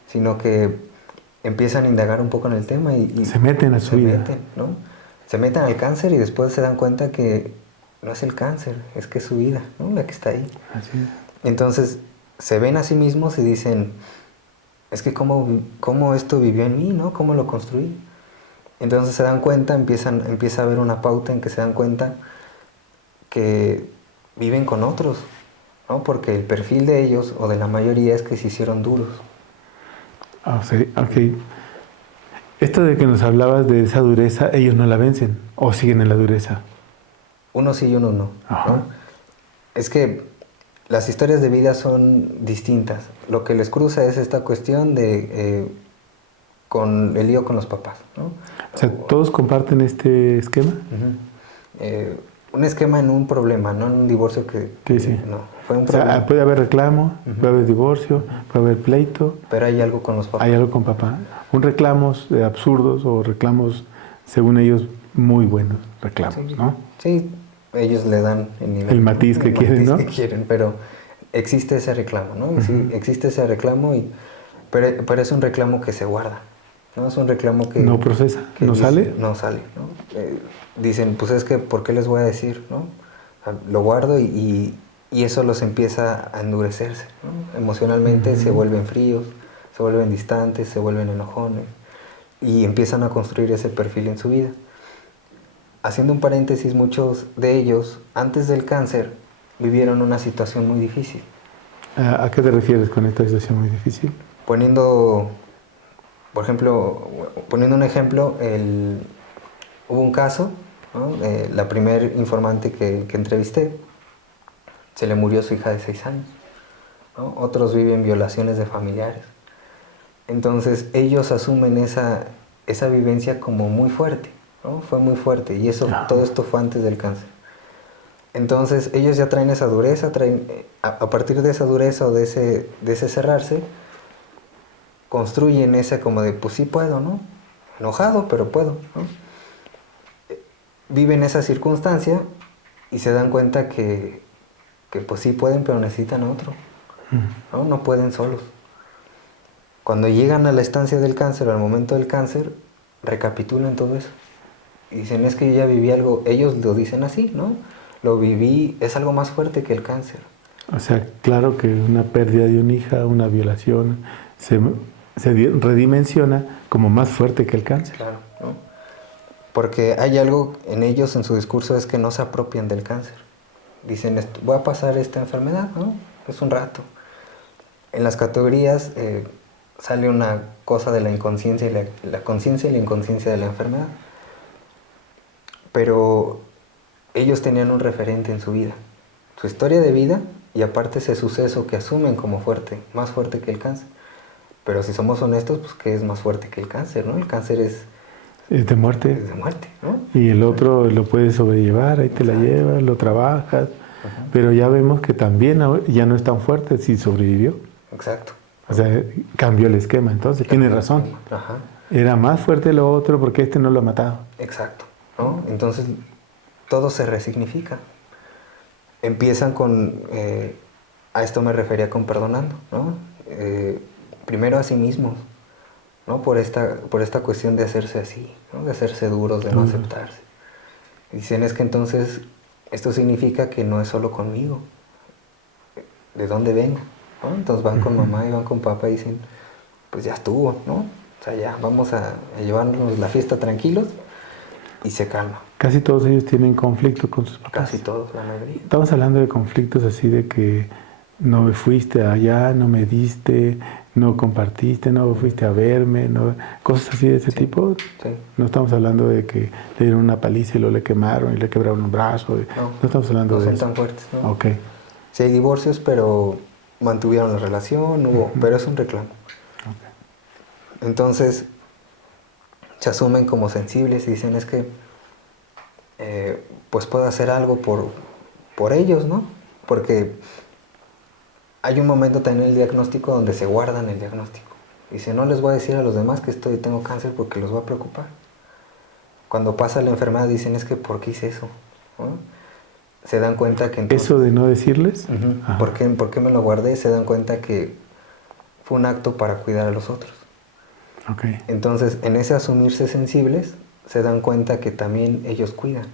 Sino que empiezan a indagar un poco en el tema y se meten a su vida. ¿no? Se meten al cáncer y después se dan cuenta que no es el cáncer, es que es su vida, ¿no? La que está ahí. Así es. Entonces se ven a sí mismos y dicen, es que cómo esto vivió en mí, ¿no? ¿Cómo lo construí? Entonces se dan cuenta, empieza a haber una pauta en que se dan cuenta que viven con otros, ¿no? Porque el perfil de ellos, o de la mayoría, es que se hicieron duros. Sí, ok. Esto de que nos hablabas de esa dureza, ellos no la vencen o siguen en la dureza. Unos sí y unos no, ¿no? Es que las historias de vida son distintas. Lo que les cruza es esta cuestión de con el lío con los papás, ¿no? O sea, ¿todos comparten este esquema? Un esquema en un problema, no en un divorcio sí. No, fue un problema. O sea, puede haber reclamo, puede haber divorcio, puede haber pleito. Pero hay algo con los papás. Hay algo con papá. Reclamos absurdos o reclamos, según ellos, muy buenos reclamos, sí, ¿no? Sí, ellos le dan el nivel. El matiz que quieren, ¿no? Que quieren, pero existe ese reclamo, ¿no? Sí, existe ese reclamo, pero es un reclamo que se guarda, ¿no? Es un reclamo que... No procesa, que no sale. No sale, ¿no? Dicen, pues es que, ¿por qué les voy a decir, no? Lo guardo y eso los empieza a endurecerse, ¿no? Emocionalmente se vuelven fríos, se vuelven distantes, se vuelven enojones y empiezan a construir ese perfil en su vida. Haciendo un paréntesis, muchos de ellos, antes del cáncer, vivieron una situación muy difícil. ¿A qué te refieres con esta situación muy difícil? Poniendo un ejemplo, hubo un caso, ¿no? La primer informante que entrevisté, se le murió su hija de 6 años, ¿no? Otros viven violaciones de familiares. Entonces ellos asumen esa vivencia como muy fuerte, ¿no? Fue muy fuerte y todo esto fue antes del cáncer. Entonces ellos ya traen esa dureza, a partir de esa dureza o de ese cerrarse, construyen esa como de, pues sí puedo, ¿no? Enojado, pero puedo, ¿no? Viven esa circunstancia y se dan cuenta que pues sí pueden, pero necesitan a otro, ¿no? No pueden solos. Cuando llegan a la estancia del cáncer, al momento del cáncer, recapitulan todo eso. Y dicen, es que yo ya viví algo, ellos lo dicen así, ¿no? Lo viví, es algo más fuerte que el cáncer. O sea, claro que una pérdida de un hija, una violación, se redimensiona como más fuerte que el cáncer. Claro, ¿no? Porque hay algo en ellos, en su discurso, es que no se apropian del cáncer. Dicen, voy a pasar esta enfermedad, ¿no? Es un rato. En las categorías sale una cosa de la inconsciencia y la conciencia y la inconsciencia de la enfermedad. Pero ellos tenían un referente en su vida, su historia de vida y aparte ese suceso que asumen como fuerte, más fuerte que el cáncer. Pero si somos honestos, pues ¿qué es más fuerte que el cáncer, no? El cáncer es de muerte. Es de muerte, ¿no? Y el otro lo puedes sobrellevar, ahí te la llevas, lo trabajas. Pero ya vemos que también ya no es tan fuerte si sobrevivió. Exacto. O sea, cambió el esquema, entonces tiene razón. Ajá. Era más fuerte lo otro porque este no lo ha matado. Exacto, ¿no? Entonces todo se resignifica. Empiezan con, a esto me refería con perdonando, ¿no? Primero a sí mismos, ¿no? Por esta cuestión de hacerse así, ¿no? De hacerse duros, de no aceptarse. Dicen, es que entonces esto significa que no es solo conmigo, de dónde venga, ¿no? Entonces van con mamá y van con papá y dicen, pues ya estuvo, ¿no? O sea, ya vamos a llevarnos la fiesta tranquilos y se calma. Casi todos ellos tienen conflicto con sus papás. Casi todos, la mayoría. Estamos hablando de conflictos así de que no me fuiste allá, no me diste, no compartiste, no fuiste a verme, no, cosas así de ese tipo. Sí. No estamos hablando de que le dieron una paliza y lo le quemaron y le quebraron un brazo. No estamos hablando de eso. No son tan fuertes, ¿no? Ok. Sí hay divorcios, pero mantuvieron la relación, pero es un reclamo. Okay. Entonces, se asumen como sensibles y dicen, es que pues puedo hacer algo por ellos, ¿no? Porque hay un momento también en el diagnóstico donde se guardan el diagnóstico. Dice, no les voy a decir a los demás que tengo cáncer porque los va a preocupar. Cuando pasa la enfermedad dicen, es que ¿por qué hice eso? ¿No? Se dan cuenta que entonces... ¿Eso de no decirles? ¿Por qué me lo guardé? Se dan cuenta que fue un acto para cuidar a los otros. Okay. Entonces, en ese asumirse sensibles, se dan cuenta que también ellos cuidan.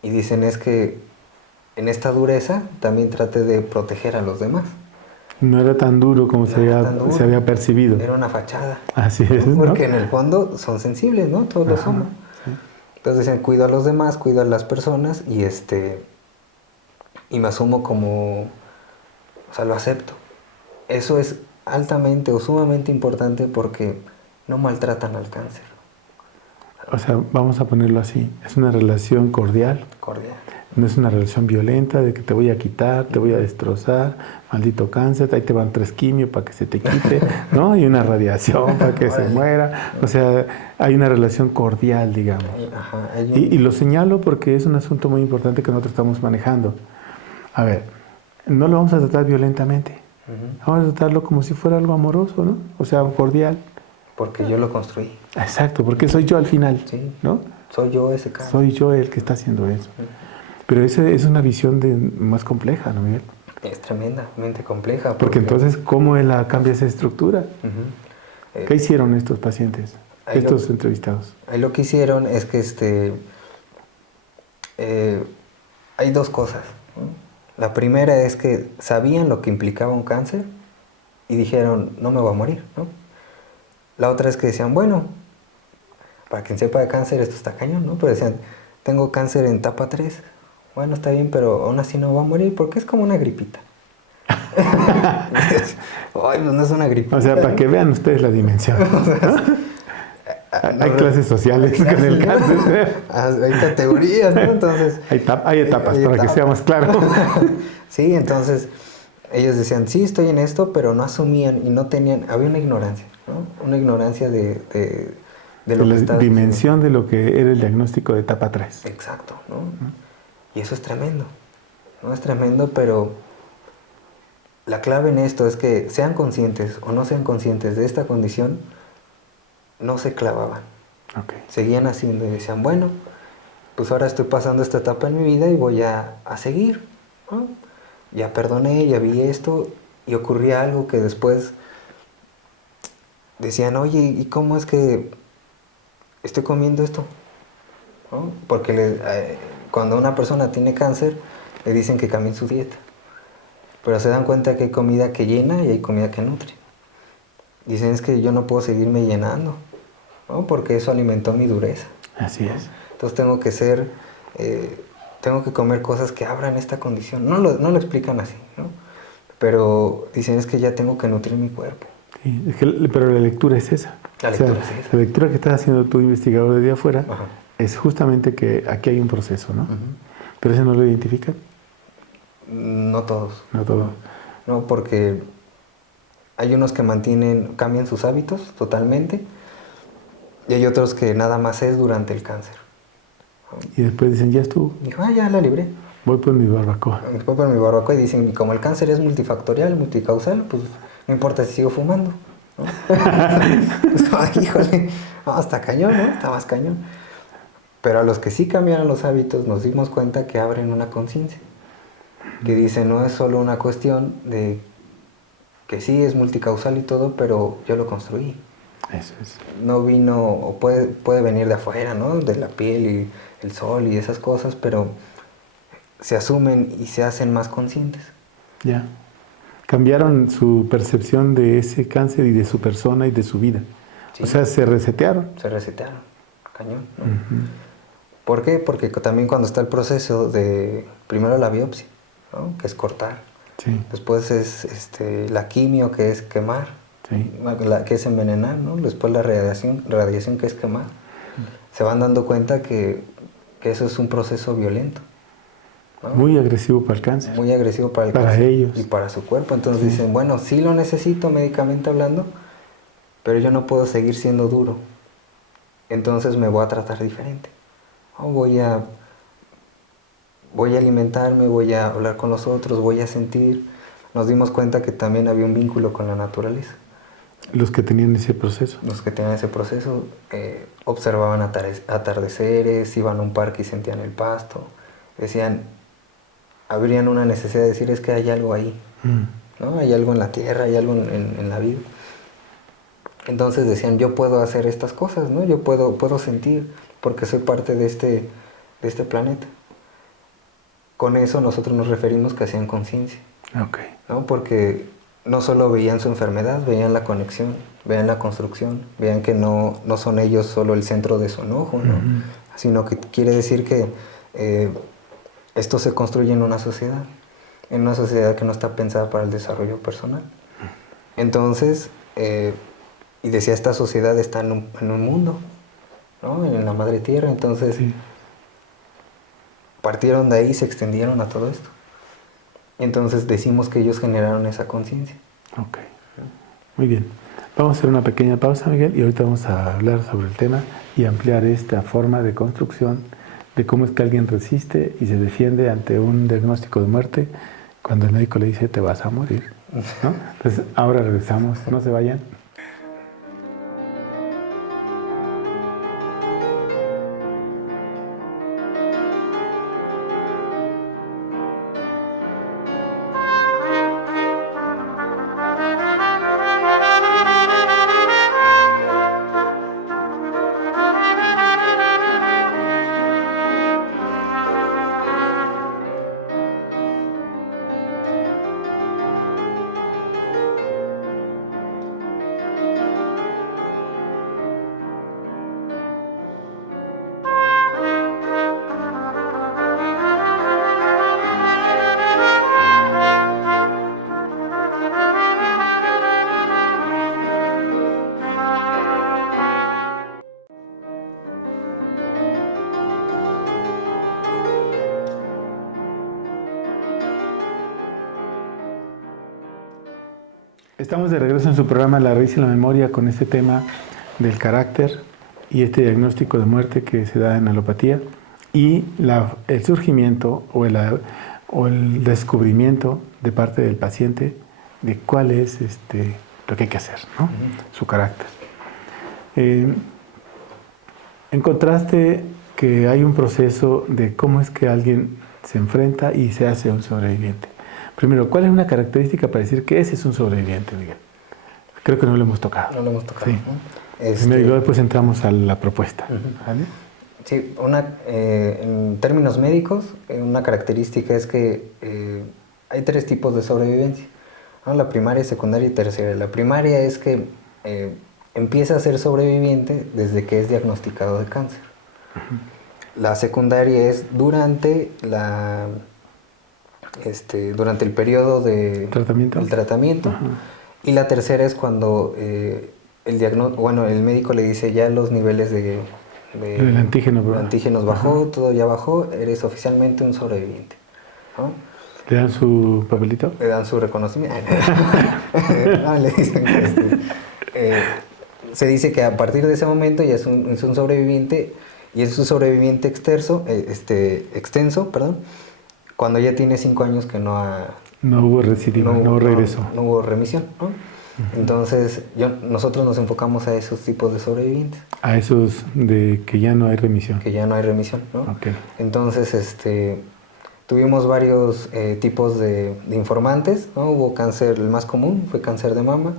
Y dicen, es que en esta dureza también traté de proteger a los demás. No era tan duro como se había percibido. Era una fachada. Así es, ¿no? Porque en el fondo son sensibles, ¿no? Todos lo somos. Sí. Entonces dicen, cuido a los demás, cuido a las personas y me asumo como, o sea, lo acepto. Eso es altamente o sumamente importante porque no maltratan al cáncer. O sea, vamos a ponerlo así, es una relación cordial. Cordial. No es una relación violenta de que te voy a quitar, te voy a destrozar, maldito cáncer, ahí te van 3 quimios para que se te quite, ¿no? Y una radiación para que se muera. O sea, hay una relación cordial, digamos. Ajá, y lo señalo porque es un asunto muy importante que nosotros estamos manejando. A ver, no lo vamos a tratar violentamente. Vamos a tratarlo como si fuera algo amoroso, ¿no? O sea, cordial. Porque yo lo construí. Exacto, porque soy yo al final, sí, ¿no? Soy yo ese cáncer. Soy yo el que está haciendo eso. Pero esa es una visión más compleja, ¿no, Miguel? Es tremendamente compleja. Porque entonces, ¿cómo cambia esa estructura? ¿Qué hicieron estos pacientes, estos entrevistados? Ahí lo que hicieron es que hay 2 cosas, ¿no? La primera es que sabían lo que implicaba un cáncer y dijeron, no me voy a morir, ¿no? La otra es que decían, bueno, para quien sepa de cáncer esto está cañón, ¿no? Pero decían, tengo cáncer en etapa 3. Bueno, está bien, pero aún así no va a morir porque es como una gripita. Ay, pues no es una gripita. O sea, para que vean ustedes la dimensión. Hay clases sociales con el cáncer. Hay categorías, ¿no? Entonces, hay etapas, para que sea más claro. Sí, entonces ellos decían, sí, estoy en esto, pero no asumían y no tenían, había una ignorancia, ¿no? Una ignorancia de lo que la dimensión de lo que era el diagnóstico de etapa 3. Exacto, ¿no? Y eso es tremendo, ¿no? Es tremendo, pero la clave en esto es que sean conscientes o no sean conscientes de esta condición, no se clavaban. Okay. Seguían haciendo y decían, bueno, pues ahora estoy pasando esta etapa en mi vida y voy a seguir, ¿no? Ya perdoné, ya vi esto y ocurría algo que después decían, oye, ¿y cómo es que estoy comiendo esto? ¿No? Porque cuando una persona tiene cáncer, le dicen que cambie su dieta. Pero se dan cuenta que hay comida que llena y hay comida que nutre. Dicen, es que yo no puedo seguirme llenando, ¿no? Porque eso alimentó mi dureza. Así ¿no? es. Entonces tengo que comer cosas que abran esta condición. No lo explican así, ¿no? Pero dicen, es que ya tengo que nutrir mi cuerpo. Sí, pero la lectura es esa. La lectura es esa. La lectura que estás haciendo tu investigador de día afuera Ajá. es justamente que aquí hay un proceso, ¿no? Uh-huh. Pero ese no lo identifican. No todos. No todo. No, porque hay unos que cambian sus hábitos totalmente y hay otros que nada más es durante el cáncer. Y después dicen, ya estuvo. Dijo, ya la libré. Voy por mi barbacoa. Voy por mi barbacoa y dicen, y como el cáncer es multifactorial, multicausal, pues no importa si sigo fumando. ¿No? Pues, ay, híjole, no, está cañón, ¿no? Está más cañón. Pero a los que sí cambiaron los hábitos nos dimos cuenta que abren una conciencia. Que dice, no es solo una cuestión de que sí es multicausal y todo, pero yo lo construí. Eso es. No vino, o puede venir de afuera, ¿no? De la piel y el sol y esas cosas, pero se asumen y se hacen más conscientes. Ya. Cambiaron su percepción de ese cáncer y de su persona y de su vida. Sí. O sea, se resetearon. Se resetearon, cañón, ¿no? Uh-huh. ¿Por qué? Porque también cuando está el proceso de, primero la biopsia, ¿no? Que es cortar. Sí. Después es la quimio, que es quemar. Sí. Que es envenenar, ¿no? Después la radiación que es quemar. Se van dando cuenta que eso es un proceso violento, ¿no? Muy agresivo para el cáncer. Muy agresivo para el para cáncer ellos. y para su cuerpo. Entonces Sí. dicen, bueno, sí lo necesito médicamente hablando, pero yo no puedo seguir siendo duro. Entonces me voy a tratar diferente. Voy a alimentarme, voy a hablar con los otros, voy a sentir. Nos dimos cuenta que también había un vínculo con la naturaleza. Los que tenían ese proceso. Los que tenían ese proceso observaban atardeceres, iban a un parque y sentían el pasto. Decían, habrían una necesidad de decir, es que hay algo ahí, ¿no? Hay algo en la tierra, hay algo en la vida. Entonces decían, yo puedo hacer estas cosas, ¿no? Yo puedo sentir, porque soy parte de este planeta. Con eso nosotros nos referimos que hacían conciencia. Okay. ¿No? Porque no solo veían su enfermedad, veían la conexión, veían la construcción, veían que no son ellos solo el centro de su enojo, ¿no? Uh-huh. Sino que quiere decir que esto se construye en una sociedad que no está pensada para el desarrollo personal. Entonces, y decía, esta sociedad está en un mundo, ¿no? En la madre tierra, entonces sí. Partieron de ahí y se extendieron a todo esto. Entonces decimos que ellos generaron esa conciencia. Ok, muy bien. Vamos a hacer una pequeña pausa, Miguel, y ahorita vamos a hablar sobre el tema y ampliar esta forma de construcción de cómo es que alguien resiste y se defiende ante un diagnóstico de muerte cuando el médico le dice te vas a morir, ¿no? Entonces ahora regresamos, no se vayan. Estamos de regreso en su programa La raíz y la memoria con este tema del carácter y este diagnóstico de muerte que se da en alopatía y el surgimiento o el descubrimiento de parte del paciente de cuál es lo que hay que hacer, ¿no? Su carácter. Encontraste que hay un proceso de cómo es que alguien se enfrenta y se hace un sobreviviente. Primero, ¿cuál es una característica para decir que ese es un sobreviviente, Miguel? Creo que no lo hemos tocado. No lo hemos tocado. Sí. ¿No? Y luego después entramos a la propuesta. ¿Vale? Sí, en términos médicos, una característica es que hay 3 tipos de sobrevivencia, ¿no? La primaria, secundaria y terciaria. La primaria es que empieza a ser sobreviviente desde que es diagnosticado de cáncer. La secundaria es durante durante el periodo de tratamiento. Y la tercera es cuando el médico le dice ya los niveles el antígenos bajó, todo ya bajó, eres oficialmente un sobreviviente, ¿no? ¿Le dan su papelito? Le dan su reconocimiento. Le dicen que se dice que a partir de ese momento ya es un sobreviviente, y es un sobreviviente extenso, cuando ya tiene 5 años que no hubo recidiva, no hubo regreso. No hubo remisión, ¿no? Entonces, nosotros nos enfocamos a esos tipos de sobrevivientes. A esos de que ya no hay remisión. Que ya no hay remisión, ¿no? Okay. Entonces, tuvimos varios tipos de informantes, ¿no? Hubo cáncer, el más común fue cáncer de mama,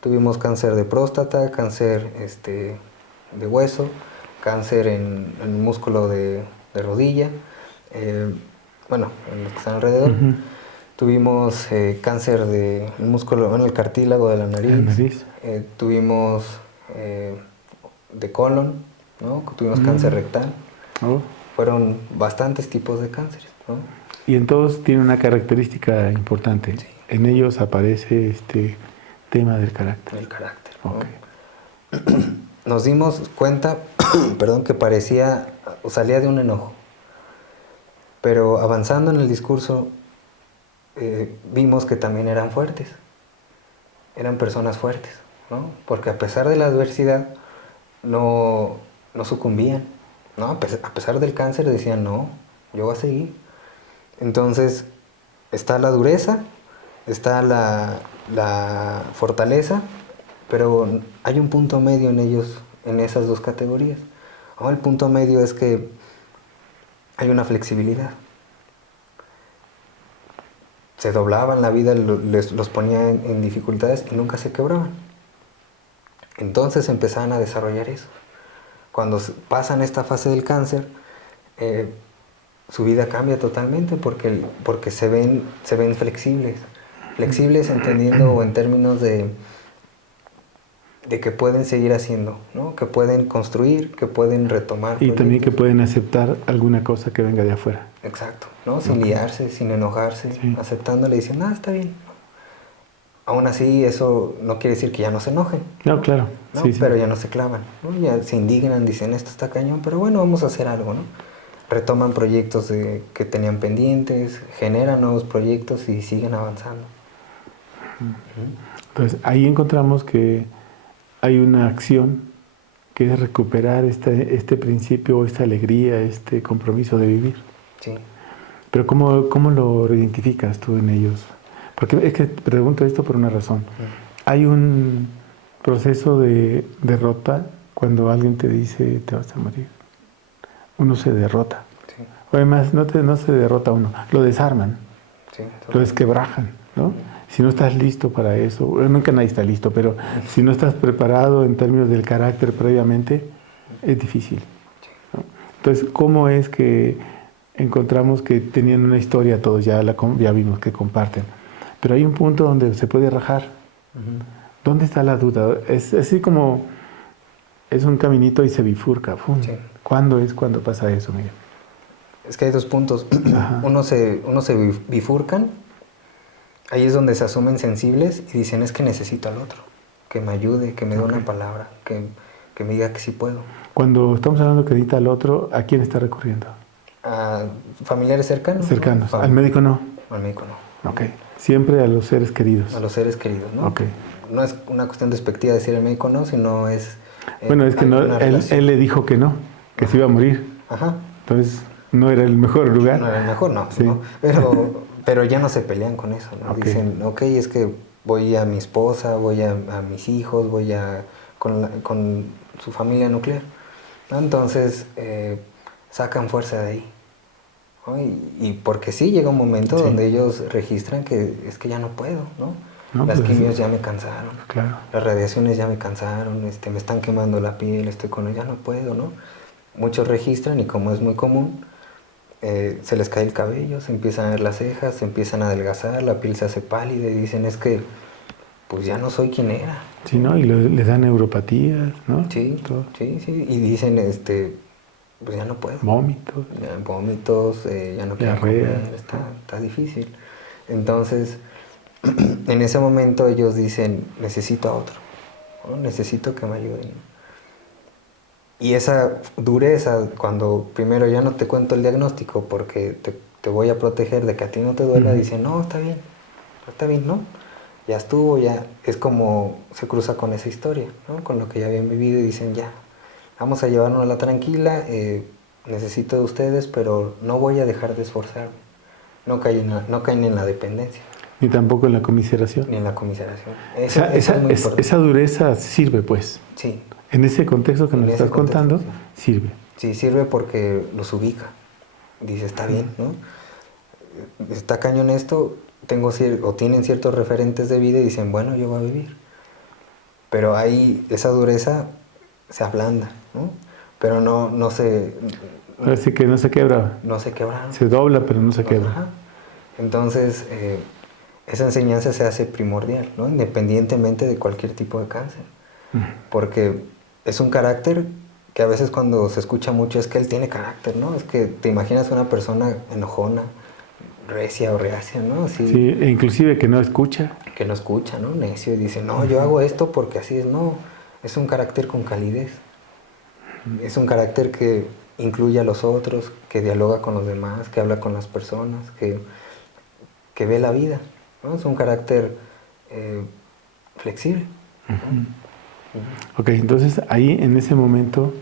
tuvimos cáncer de próstata, cáncer de hueso, cáncer en el músculo de rodilla, en los que están alrededor. Tuvimos cáncer del músculo, el cartílago de la nariz. Tuvimos de colon, ¿no? Tuvimos cáncer rectal. Oh. Fueron bastantes tipos de cánceres, ¿no? Y en todos tiene una característica importante. Sí. En ellos aparece este tema del carácter. El carácter. Okay. ¿No? Nos dimos cuenta, que salía de un enojo. Pero avanzando en el discurso, vimos que también eran fuertes, eran personas fuertes, ¿no? Porque a pesar de la adversidad no sucumbían, ¿no? A pesar del cáncer decían, no, yo voy a seguir. Entonces está la dureza, está la fortaleza, pero hay un punto medio en ellos, en esas 2 categorías, ¿no? El punto medio es que hay una flexibilidad. Se doblaban, la vida los ponía en dificultades y nunca se quebraban. Entonces empezaban a desarrollar eso. Cuando pasan esta fase del cáncer, su vida cambia totalmente porque se ven flexibles. Flexibles entendiendo o en términos de que pueden seguir haciendo, ¿no? Que pueden construir, que pueden retomar. Y también que pueden aceptar alguna cosa que venga de afuera. Exacto, ¿no? Sin liarse, sin enojarse, sí. Aceptándole y diciendo, está bien. Aún así, eso no quiere decir que ya no se enojen. No, claro. ¿no? Sí, pero ya no se clavan, ¿no? Ya se indignan, dicen, esto está cañón, pero bueno, vamos a hacer algo, ¿no? Retoman proyectos que tenían pendientes, generan nuevos proyectos y siguen avanzando. Entonces, ahí encontramos que hay una acción que es recuperar este principio, esta alegría, este compromiso de vivir. Sí. Pero ¿cómo lo identificas tú en ellos? Porque es que te pregunto esto por una razón. Hay un proceso de derrota cuando alguien te dice te vas a morir. Uno se derrota. Sí. O además no se derrota uno, lo desarman, sí, lo desquebrajan, ¿no? Si no estás listo para eso, nunca nadie está listo, pero si no estás preparado en términos del carácter previamente, es difícil, ¿no? Entonces, ¿cómo es que encontramos que tenían una historia todos, ya vimos que comparten, pero hay un punto donde se puede rajar? ¿Dónde está la duda? Es así como es un caminito y se bifurca. Sí. ¿Cuándo pasa eso, Miguel? Es que hay 2 puntos. Uno se bifurcan. Ahí es donde se asumen sensibles y dicen, es que necesito al otro, que me ayude, que me dé una palabra, que me diga que sí puedo. Cuando estamos hablando que necesita al otro, ¿a quién está recurriendo? A familiares cercanos. Cercanos. ¿No? ¿Al médico no? Al médico no. Ok. Siempre a los seres queridos. A los seres queridos, ¿no? Ok. No es una cuestión despectiva decir al médico no, sino es... bueno, es que no, él le dijo que no, que se iba a morir. Ajá. Entonces, no era el mejor lugar. No era el mejor, no. Sí. ¿no? Pero ya no se pelean con eso, ¿no? Okay. Dicen, es que voy a mi esposa, voy a mis hijos, voy con su familia nuclear, ¿no? Entonces, sacan fuerza de ahí, ¿no? Y porque sí llega un momento donde ellos registran que es que ya no puedo, ¿no? ¿no? Las Pues, quimios ya me cansaron. claro. Las radiaciones ya me cansaron, me están quemando la piel, estoy con ya no puedo, ¿no? Muchos registran y como es muy común, se les cae el cabello, se empiezan a ver las cejas, se empiezan a adelgazar, la piel se hace pálida y dicen es que pues ya no soy quien era. Sí, ¿no? Y les dan neuropatías, ¿no? Sí, Todo. sí, sí. Y dicen, pues ya no puedo. Vómitos. Ya, vómitos, ya no quiero Diarrea. comer, está difícil. Entonces, en ese momento ellos dicen, necesito a otro, ¿no? Necesito que me ayuden. Y esa dureza, cuando primero ya no te cuento el diagnóstico porque te voy a proteger de que a ti no te duela, dicen, no, está bien, ¿no? Ya estuvo, ya es como se cruza con esa historia, ¿no? Con lo que ya habían vivido y dicen, ya, vamos a llevarnos la tranquila, necesito de ustedes, pero no voy a dejar de esforzarme. No caen en la dependencia. Ni tampoco en la comiseración. Ni en la comiseración. O sea, Eso es muy importante. esa dureza sirve, pues. Sí. En ese contexto que En nos ese estás contexto, contando, sí. sirve. Sí, sirve porque los ubica. Dice, está bien, ¿no? Está cañón esto, tienen ciertos referentes de vida y dicen, bueno, yo voy a vivir. Pero ahí esa dureza se ablanda, ¿no? Pero no se... Ahora sí que no se quebra. No se quebra. Se dobla, pero no se quebra. Ajá. Entonces, esa enseñanza se hace primordial, ¿no? Independientemente de cualquier tipo de cáncer. Porque es un carácter que a veces cuando se escucha mucho es que él tiene carácter, ¿no? Es que te imaginas una persona enojona, recia o reacia, ¿no? Así, Sí, e inclusive que no escucha. que no escucha, ¿no? Necio y dice, no, yo hago esto porque así es. No, es un carácter con calidez. Es un carácter que incluye a los otros, que dialoga con los demás, que habla con las personas, que ve la vida, ¿no? Es un carácter flexible. Ok, entonces ahí en ese momento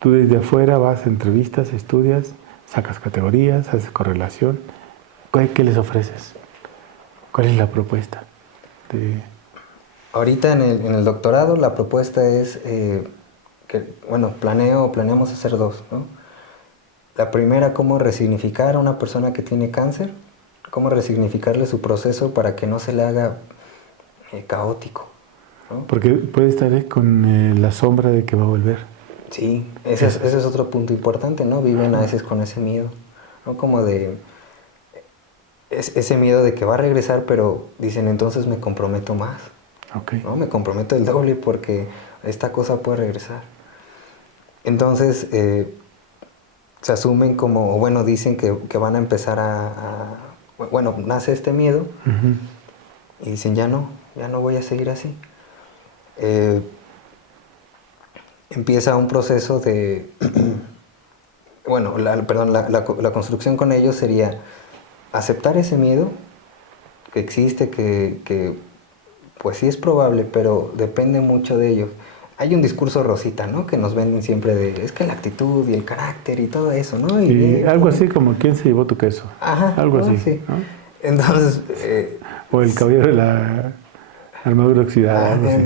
tú desde afuera vas a entrevistas, estudias, sacas categorías, haces correlación. ¿Qué les ofreces? ¿Cuál es la propuesta? Ahorita en el doctorado la propuesta es planeamos hacer dos, ¿no? La primera, cómo resignificar a una persona que tiene cáncer, cómo resignificarle su proceso para que no se le haga caótico, ¿no? Porque puede estar con la sombra de que va a volver. Sí, ese es otro punto importante, ¿no? Viven a veces con ese miedo, ¿no? Como de ese miedo de que va a regresar, pero dicen, entonces me comprometo más, Okay. ¿no? Me comprometo el doble porque esta cosa puede regresar. Entonces, se asumen como, o bueno, dicen que van a empezar bueno, nace este miedo y dicen, ya no voy a seguir así. Empieza un proceso de, bueno, la construcción con ellos sería aceptar ese miedo que existe, que pues sí es probable, pero depende mucho de ellos. Hay un discurso rosita, ¿no? Que nos venden siempre es que la actitud y el carácter y todo eso, ¿no? Y algo así como ¿quién se llevó tu queso? Ajá, algo ¿no? así. Sí. ¿No? Entonces... o el caballero de la armadura oxidada. Algo así.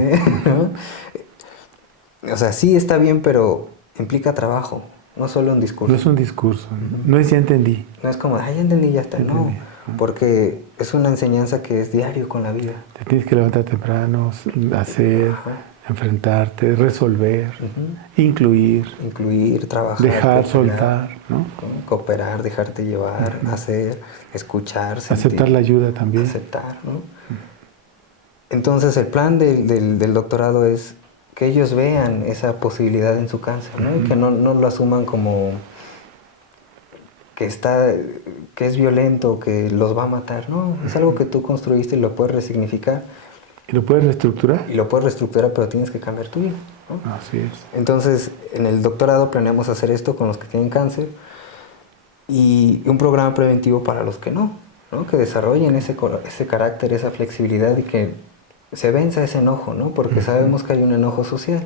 ¿no? O sea, sí está bien, pero implica trabajo, no solo un discurso. No es un discurso, no es ya entendí. No es como, ya entendí, ya está, Ya no. entendí. Porque es una enseñanza que es diario con la vida. Te tienes que levantar temprano, hacer, enfrentarte, resolver, incluir, trabajar, dejar, cooperar, soltar, ¿no? Cooperar, dejarte llevar, hacer, escuchar, sentir, aceptar la ayuda también. Aceptar, ¿no? Entonces el plan del doctorado es que ellos vean esa posibilidad en su cáncer, ¿no? Y que no lo asuman como que es violento, que los va a matar, ¿no? Es algo que tú construiste y lo puedes resignificar. ¿Y lo puedes reestructurar? Y lo puedes reestructurar, pero tienes que cambiar tu vida, ¿no? Así es. Entonces, en el doctorado planeamos hacer esto con los que tienen cáncer y un programa preventivo para los que no, ¿no? Que desarrollen ese carácter, esa flexibilidad y que se venza ese enojo, ¿no? Porque sabemos que hay un enojo social,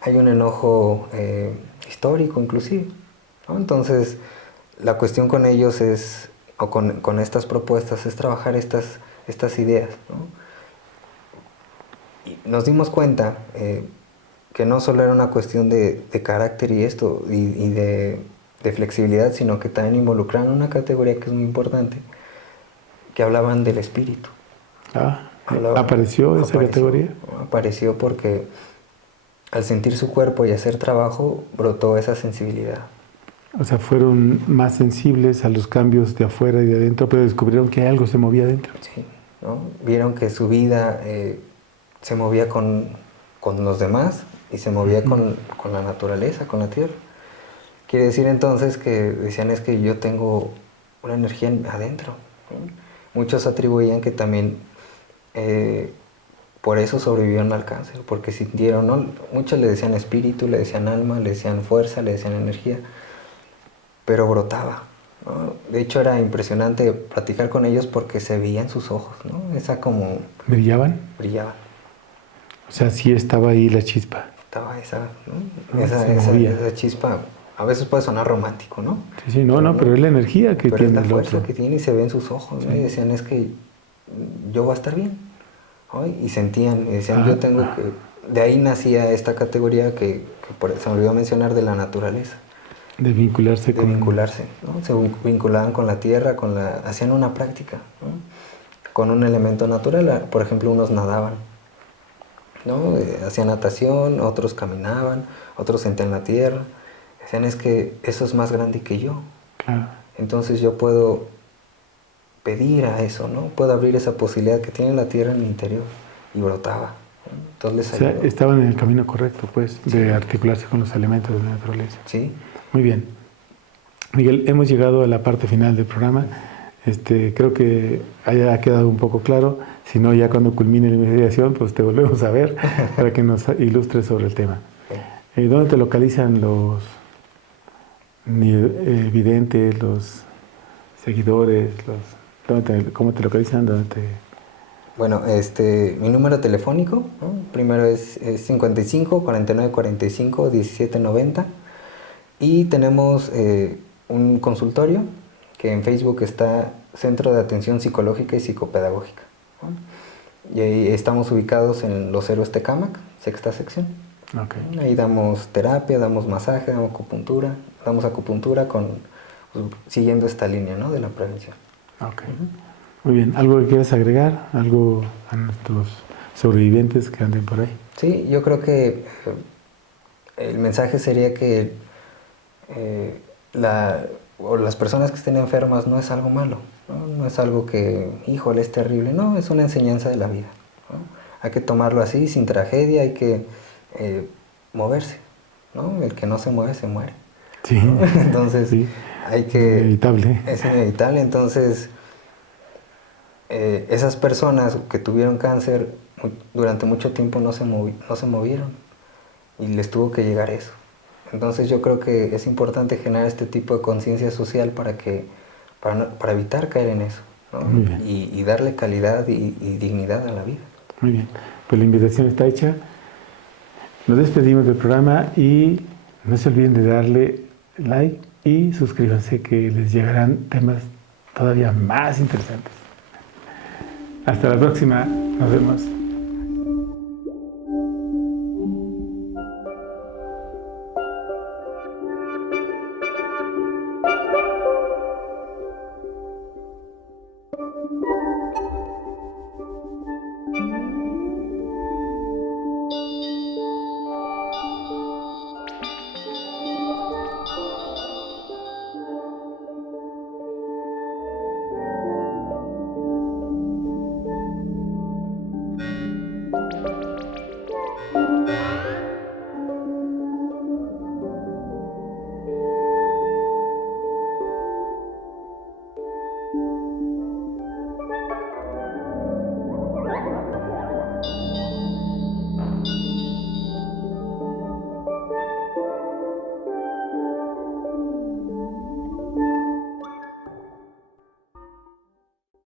hay un enojo histórico inclusive, ¿no? Entonces, la cuestión con ellos es, o con estas propuestas, es trabajar estas ideas, ¿no? Y nos dimos cuenta que no solo era una cuestión de carácter y esto, y de flexibilidad, sino que también involucraron una categoría que es muy importante, que hablaban del espíritu. ¿Apareció esa categoría? Apareció porque al sentir su cuerpo y hacer trabajo, brotó esa sensibilidad. O sea, fueron más sensibles a los cambios de afuera y de adentro, pero descubrieron que algo se movía adentro. Sí, ¿no? Vieron que su vida se movía con los demás y se movía con la naturaleza, con la tierra. Quiere decir entonces que decían es que yo tengo una energía adentro, ¿no? Muchos atribuían que también por eso sobrevivieron al cáncer, porque sintieron, ¿no? Muchos le decían espíritu, le decían alma, le decían fuerza, le decían energía, pero brotaba, ¿no? De hecho era impresionante platicar con ellos porque se veía en sus ojos, ¿no? Esa como... ¿Brillaban? Brillaban. O sea, sí estaba ahí la chispa. Estaba esa, ¿no? No, esa chispa. A veces puede sonar romántico, ¿no? Sí, pero es la energía que pero tiene es la el fuerza otro. que tiene y se ve en sus ojos, ¿no? Y decían, es que yo voy a estar bien, ¿no? Y sentían, y decían, yo tengo que... De ahí nacía esta categoría que se me olvidó mencionar, de la naturaleza. De vincularse de vincularse, ¿no? Se vinculaban con la tierra, hacían una práctica, ¿no? Con un elemento natural. Por ejemplo, unos nadaban, ¿no? Hacían natación, otros caminaban, otros sentían la tierra. Decían, es que eso es más grande que yo. Claro. Entonces yo puedo pedir a eso, ¿no? Puedo abrir esa posibilidad que tiene la tierra en mi interior. Y brotaba, ¿no? Entonces les ayudó. Estaban en el camino correcto, pues, de articularse con los elementos de la naturaleza. Sí. Muy bien. Miguel, hemos llegado a la parte final del programa. Creo que haya quedado un poco claro. Si no, ya cuando culmine la investigación, pues te volvemos a ver para que nos ilustres sobre el tema. ¿Dónde te localizan los videntes, los seguidores? ¿Cómo te localizan? Bueno, mi número telefónico, ¿no? Primero es 55 49 45 17 90 y tenemos un consultorio que en Facebook está Centro de Atención Psicológica y Psicopedagógica, ¿no? Y ahí estamos ubicados en Los Héroes Tecámac, sexta sección. Okay. Ahí damos terapia, damos masaje, damos acupuntura siguiendo esta línea, ¿no? De la prevención. Okay. Muy bien. ¿Algo que quieras agregar? ¿Algo a nuestros sobrevivientes que anden por ahí? Sí, yo creo que el mensaje sería que las personas que estén enfermas no es algo malo, ¿no? No es algo que, híjole, es terrible. No, es una enseñanza de la vida, ¿no? Hay que tomarlo así, sin tragedia, hay que moverse, ¿no? El que no se mueve, se muere. Sí. ¿No? Entonces, sí. Es inevitable. Es inevitable. Entonces, esas personas que tuvieron cáncer durante mucho tiempo no se movieron y les tuvo que llegar eso. Entonces yo creo que es importante generar este tipo de conciencia social para evitar caer en eso, ¿no? y darle calidad y dignidad a la vida. Muy bien, pues la invitación está hecha. Nos despedimos del programa y no se olviden de darle like y suscríbanse, que les llegarán temas todavía más interesantes. Hasta la próxima, nos vemos.